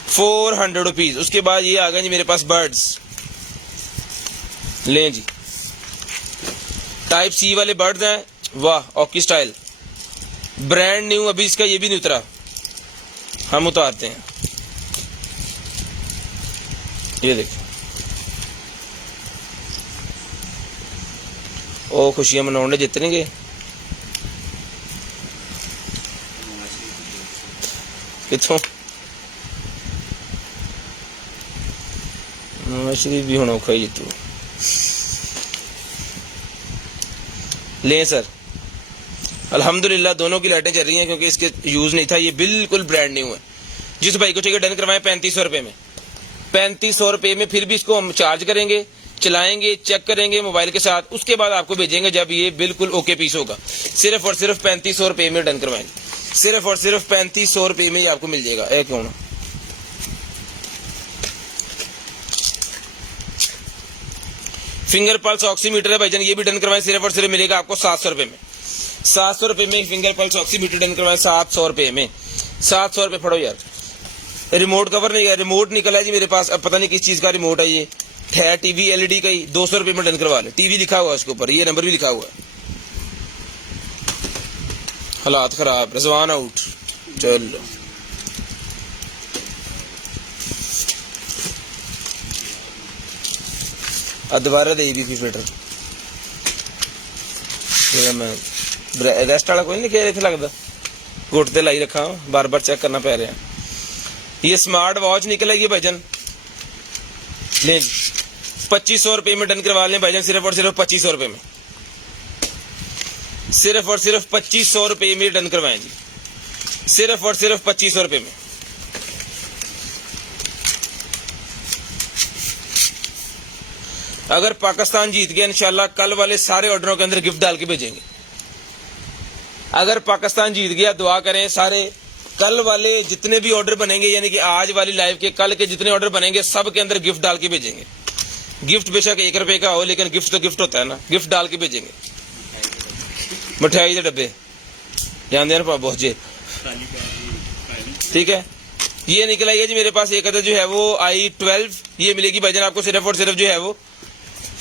400 रुपीज़। उसके बाद ये आ गए जी मेरे पास बर्ड्स। लें जी, टाइप C वाले बर्ड्स हैं, वाह ऑकी स्टाइल, ब्रांड न्यू, अभी इसका ये भी नहीं उतरा, हम उतारते हैं। ये देखो, ओ खुशियां मनाने जितने कितों शरीफ भी होना औखा ही जितू। ले सर, अल्हम्दुलिल्लाह दोनों की लाइटें चल रही हैं क्योंकि इसके यूज नहीं था। ये बिल्कुल ब्रांड न्यू है। जिस भाई को चाहिए डन करवाएं 3500 रुपये में। 3500 रुपये में फिर भी इसको हम चार्ज करेंगे, चलाएंगे, चेक करेंगे मोबाइल के साथ, उसके बाद आपको भेजेंगे जब ये बिल्कुल ओके पीस होगा। सिर्फ और सिर्फ 3500 रुपये में डन करवाएंगे। सिर्फ और सिर्फ 3500 रुपये में ये आपको मिल जाएगा। एक क्यों ना फिंगर पल्स ऑक्सीमीटर है भाईजान, ये भी डन करवाएं सिर्फ और सिर्फ मिलेगा आपको 700 रुपये में। 700 रुपये में फिंगर पल्स ऑक्सीमीटर डन करवाएं 700 रुपये में। 700 रुपये फड़ो यार। रिमोट कवर नहीं है, रिमोट निकला है जी मेरे पास, अब पता नहीं किस चीज का रिमोट है। ये है TV LED का ही, 200 रुपये में डन करवा ले। TV लिखा हुआ है उसके ऊपर, ये नंबर भी लिखा हुआ है। हालात खराब, रजवान आउट। चलो दोबारा दे बीपी फिल्टर। मैं रेस्ट वाला कोई नहीं कह रहे थे, लगता गुट ते लाई रखा, बार बार चेक करना पै रहा। ये स्मार्ट वॉच निकलेगी भाईजान, ले 2500 रुपये में डन करवा लें भाईजान। सिर्फ और सिर्फ 2500 रुपये में। सिर्फ और सिर्फ 2500 रुपये में डन करवाएं जी। सिर्फ और सिर्फ 2500 रुपये में। अगर पाकिस्तान जीत गया इंशाल्लाह कल वाले सारे ऑर्डरों के अंदर गिफ्ट डाल के भेजेंगे। अगर पाकिस्तान जीत गया दुआ करें, सारे कल वाले जितने भी ऑर्डर बनेंगे, यानी कि आज वाली लाइव के कल के जितने ऑर्डर बनेंगे सब के अंदर गिफ्ट डाल के भेजेंगे। गिफ्ट बेशक 1 रुपए का हो, लेकिन गिफ्ट तो गिफ्ट होता है ना, गिफ्ट डाल के भेजेंगे। मिठाई के डब्बे जानते हैं ना बहुत जी, ठीक है। ये निकल आई है जी मेरे पास एक अदर जो है वो i12, ये मिलेगी भाईजान आपको सिर्फ और सिर्फ जो है वो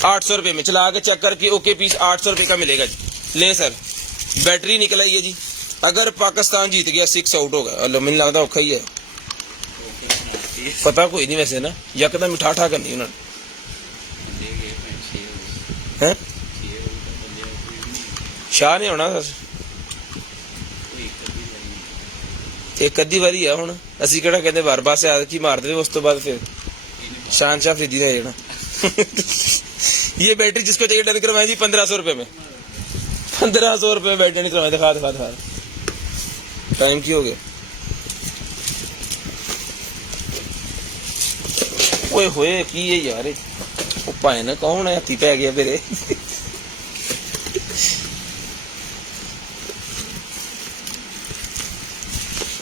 800 रुपये में। चला के चेक करके ओके पीस 800 रुपये का मिलेगा जी। ले सर, बैटरी निकल आई है जी। अगर पाकिस्तान जीत गया 6 आउट होगा। अल्लाह मैंने लगता औखा ही है, पता कोई नहीं वैसे ना, यकदम मिठा करनी उन्होंने। हैं शाह ने आना एक अद्धी वारी है हुण असीं किहड़ा कहंदे बार बार से आदत ही मार दे उस तो बाद फिर शहनशाह अफरीदी ने जाना ये बैटरी जिसको चाहिए डन करवाएं जी 1500 रुपये में 1500 रुपये में बैटरी नहीं करवाएं दिखा दिखा दिखा टाइम की हो गया ओए होए की है यार वो भाए ना कौन है हथी पै गया मेरे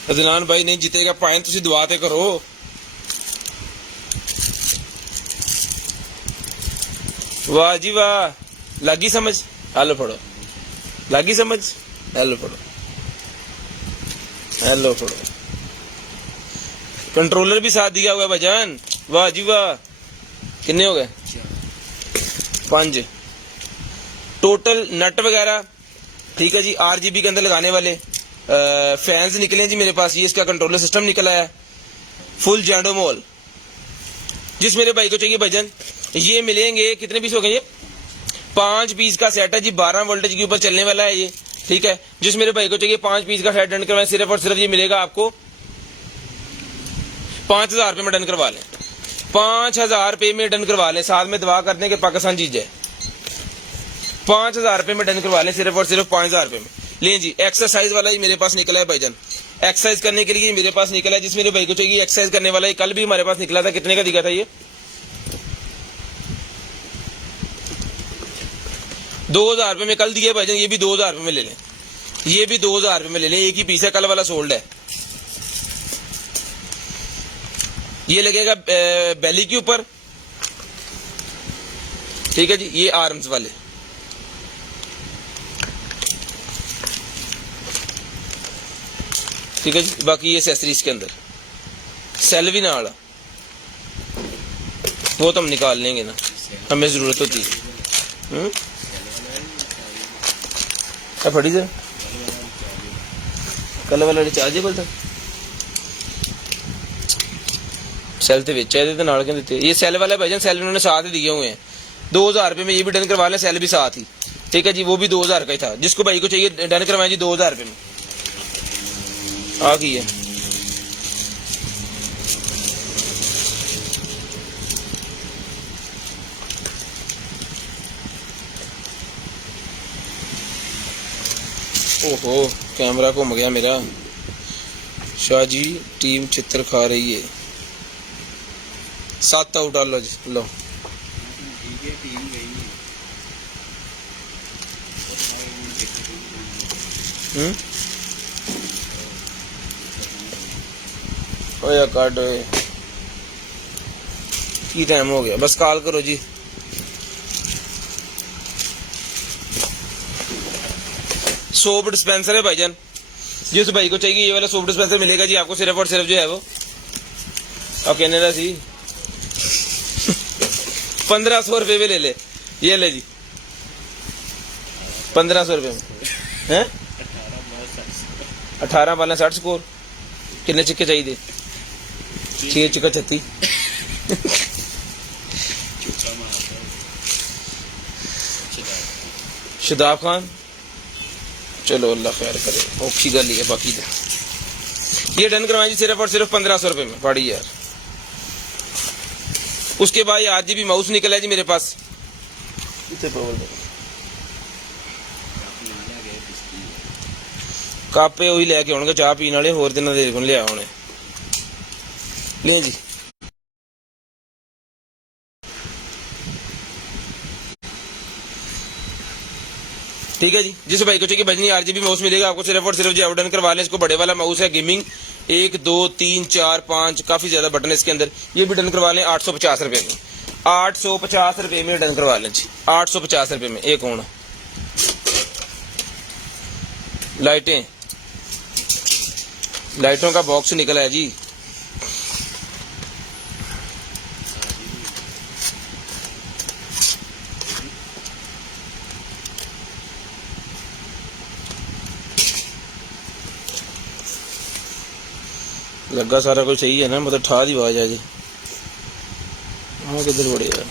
अदनान भाई नहीं जीतेगा पाए तुसी दुआ ते करो वाह जी वाह लागी समझ हेलो पढ़ो लागी समझ हेलो पढ़ो हेलो पढ़ो कंट्रोलर भी साथ दिया हुआ है भाईजान वाह जी वाह कितने हो गए 5 टोटल नट वगैरह ठीक है जी RGB के अंदर लगाने वाले फैंस निकले हैं जी मेरे पास ये इसका कंट्रोलर सिस्टम निकला है फुल जैंडोमोल जिस मेरे भाई को चाहिए भाईजान ये मिलेंगे कितने पीस हो गए ये 5 पीस का सेट है जी 12 वोल्टेज के ऊपर चलने वाला है ये ठीक है जिस मेरे भाई को चाहिए 5 पीस का सेट डन करवाएं सिर्फ और सिर्फ ये मिलेगा आपको 5000 रुपये में डन करवा लें 5000 रुपये में डन करवा लें साथ में दवा करते हैं कि पाकिस्तान जीत जाए 5000 रुपये में डन करवा लें सिर्फ और सिर्फ 5000 रुपये में लें जी एक्सरसाइज वाला ही मेरे पास निकला है भाईजान एक्सरसाइज करने के लिए मेरे पास निकला है जिस मेरे भाई को चाहिए एक्सरसाइज करने वाला है कल भी हमारे पास निकला था कितने का दिखा था ये 2000 रुपये में कल दिया भाईजान ये भी 2000 रुपये में ले लें ये भी 2000 रुपये में ले लें एक ही पीस है कल वाला सोल्ड है ये लगेगा बेली के ऊपर ठीक है जी ये आर्म्स वाले ठीक है जी बाकी ये एसेसरीज के अंदर सेल भी नाल वो तो हम निकाल लेंगे ना हमें जरूरत होती है फटी सर कल वाला रिचार्जेबल था सेल तो बेचा है नाल के देते ये सेल वाला भाईजान सेल उन्होंने साथ ही दिए हुए हैं 2000 रुपये में ये भी डन करवा लें सेल भी साथ ही ठीक है जी वो भी 2000 का ही था जिसको भाई को चाहिए डन करवाएं जी 2000 रुपये में आ गई है ओहो कैमरा घूम गया मेरा शाह जी टीम चित्र खा रही है 7 आउट डालो जी लो ओया काट की टाइम हो गया बस कॉल करो जी सोप डिस्पेंसर है भाईजान जिस भाई को चाहिए ये वाला सोप डिस्पेंसर मिलेगा जी आपको सिर्फ और सिर्फ जो है वो और कहने का सी 1500 रुपये में ले ले ये ले जी 1500 रुपये में हैं 18 बाला 60 स्कोर कितने चिक्के चाहिए 6 चिक्का 36 शदाब खान चलो अल्लाह खैर करे औखी गल है बाकी ये डन करवाएं जी सिर्फ और सिर्फ 1500 रुपये में पड़ी यार उसके बाद RGB माउस निकला है जी मेरे पास कापे वही लैके आने चाह पीने वाले होर दिन को लिया होने ले जी ठीक है जी जिस भाई को चाहिए बजनी RGB माउस मिलेगा आपको सिर्फ और सिर्फ जो डन करवा लें इसको बड़े वाला माउस है गेमिंग 1 2 3 4 5 काफी ज्यादा बटन है इसके अंदर ये भी डन करवा लें 850 रुपये में 850 रुपये में डन करवा लें जी 850 रुपये में एक होना लाइटों का बॉक्स निकला है जी लगा सारा कुछ सही है ना मतलब ठा दी आवाज आ जी हाँ किधर बड़े यार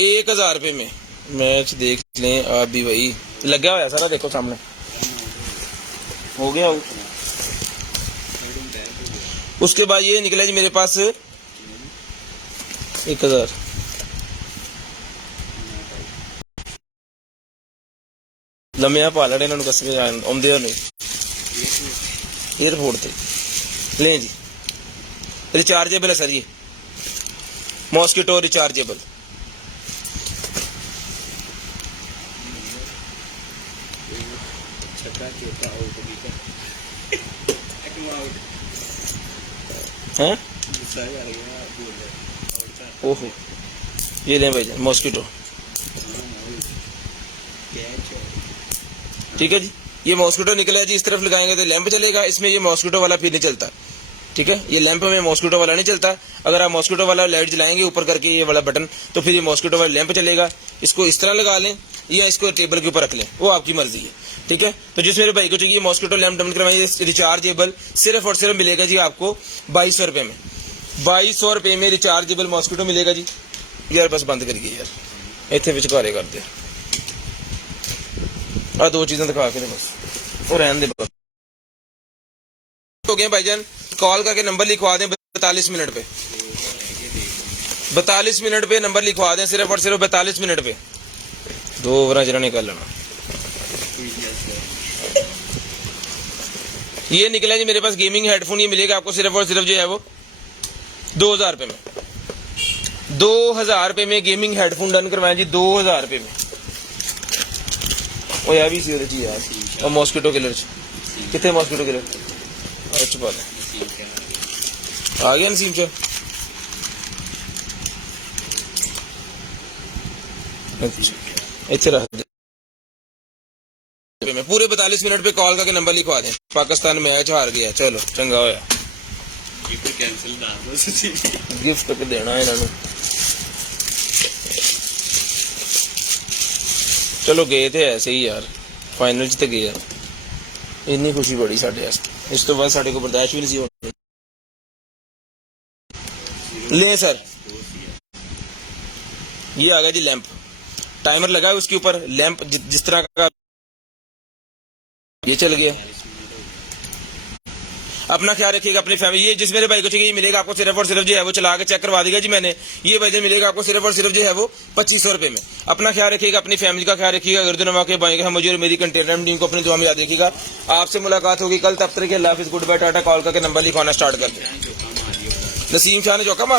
1000 रुपये में मैच देख लें आप भी। वही लगा हुआ है सारा, देखो सामने हो गया। उसके बाद ये निकला जी मेरे पास 1000। लम्हे पा लड़े इन्होंने कस के आंदे नहीं एयरपोर्ट से ले जी। रिचार्जेबल है सर, ये मॉस्किटो रिचार्जेबल। हैं ओहो ये लें भाई मॉस्किटो, ठीक है जी। ये मॉस्किटो निकला जी, इस तरफ लगाएंगे तो लैंप चलेगा, इसमें ये मॉस्किटो वाला फिर नहीं चलता, ठीक है। ये लैंप में मॉस्किटो वाला नहीं चलता। अगर आप मॉस्किटो वाला लाइट जलाएंगे ऊपर करके ये वाला बटन, तो फिर ये मॉस्किटो वाला लैंप चलेगा। इसको इस तरह लगा लें या इसको टेबल के ऊपर रख लें, वो आपकी मर्जी है, ठीक है। तो जिस मेरे भाई को चाहिए मॉस्किटो लैंप डबल करवाइए रिचार्जेबल, सिर्फ और सिर्फ मिलेगा जी आपको 2200 रुपये में। 2200 रुपये में रिचार्जेबल मॉस्किटो मिलेगा जी। यार बस बंद करिए यार, इतने विचकारे कर दे। आ दो चीजें दिखा के बस और रहने दे बस। हो गए भाईजान, कॉल करके नंबर लिखवा दें 42 मिनट पे। 42 मिनट पे नंबर लिखवा दें, सिर्फ और सिर्फ 42 मिनट पे। 2 ओवर जरा निकाल लेना। ये निकला जी मेरे पास गेमिंग हेडफोन, ये मिलेगा आपको सिर्फ और सिर्फ जो है वो 2000 रुपये में। 2000 रुपये में गेमिंग हेडफोन डन करवाएं जी, 2000 रुपये में। ओ यार भी सी यार, और मॉस्किटो किलर कितने मॉस्किटो किलर अच्छा बात है आ गया नसीम से। अच्छा इतने रख दे में पूरे 42 मिनट पे कॉल करके नंबर लिखवा दें। पाकिस्तान मैच हार गया, चलो चंगा होया। गिफ्ट करके देना है इन्होंने। चलो गए थे ऐसे ही यार, फाइनल च तो गए, इन्नी खुशी बड़ी साढ़े वास्ते, इस तो बाद साढ़े को बर्दाश्त भी नहीं होनी। ले सर ये आ गया जी लैंप, टाइमर लगा है उसके ऊपर, लैंप जिस तरह का ये चल गया। अपना ख्याल रखिएगा, अपनी फैमिली। ये जिस मेरे भाई को चाहिए ये मिलेगा आपको सिर्फ और सिर्फ जो है वो चला के चेक करवा देगा जी मैंने। ये भाईजान मिलेगा आपको सिर्फ और सिर्फ जो है वो 2500 रुपये में। अपना ख्याल रखिएगा, अपनी फैमिली का ख्याल रखिएगा। गर्दन के भाई हम मुझे और मेरी कंटेनर टीम को अपनी दुआ में याद रखिएगा। आपसे मुलाकात होगी कल, तब तक के अल्लाह हाफिज़, गुड बाय, टाटा। कॉल करके नंबर लिखवाना स्टार्ट कर दे। नसीम शाह ने चौका मारा।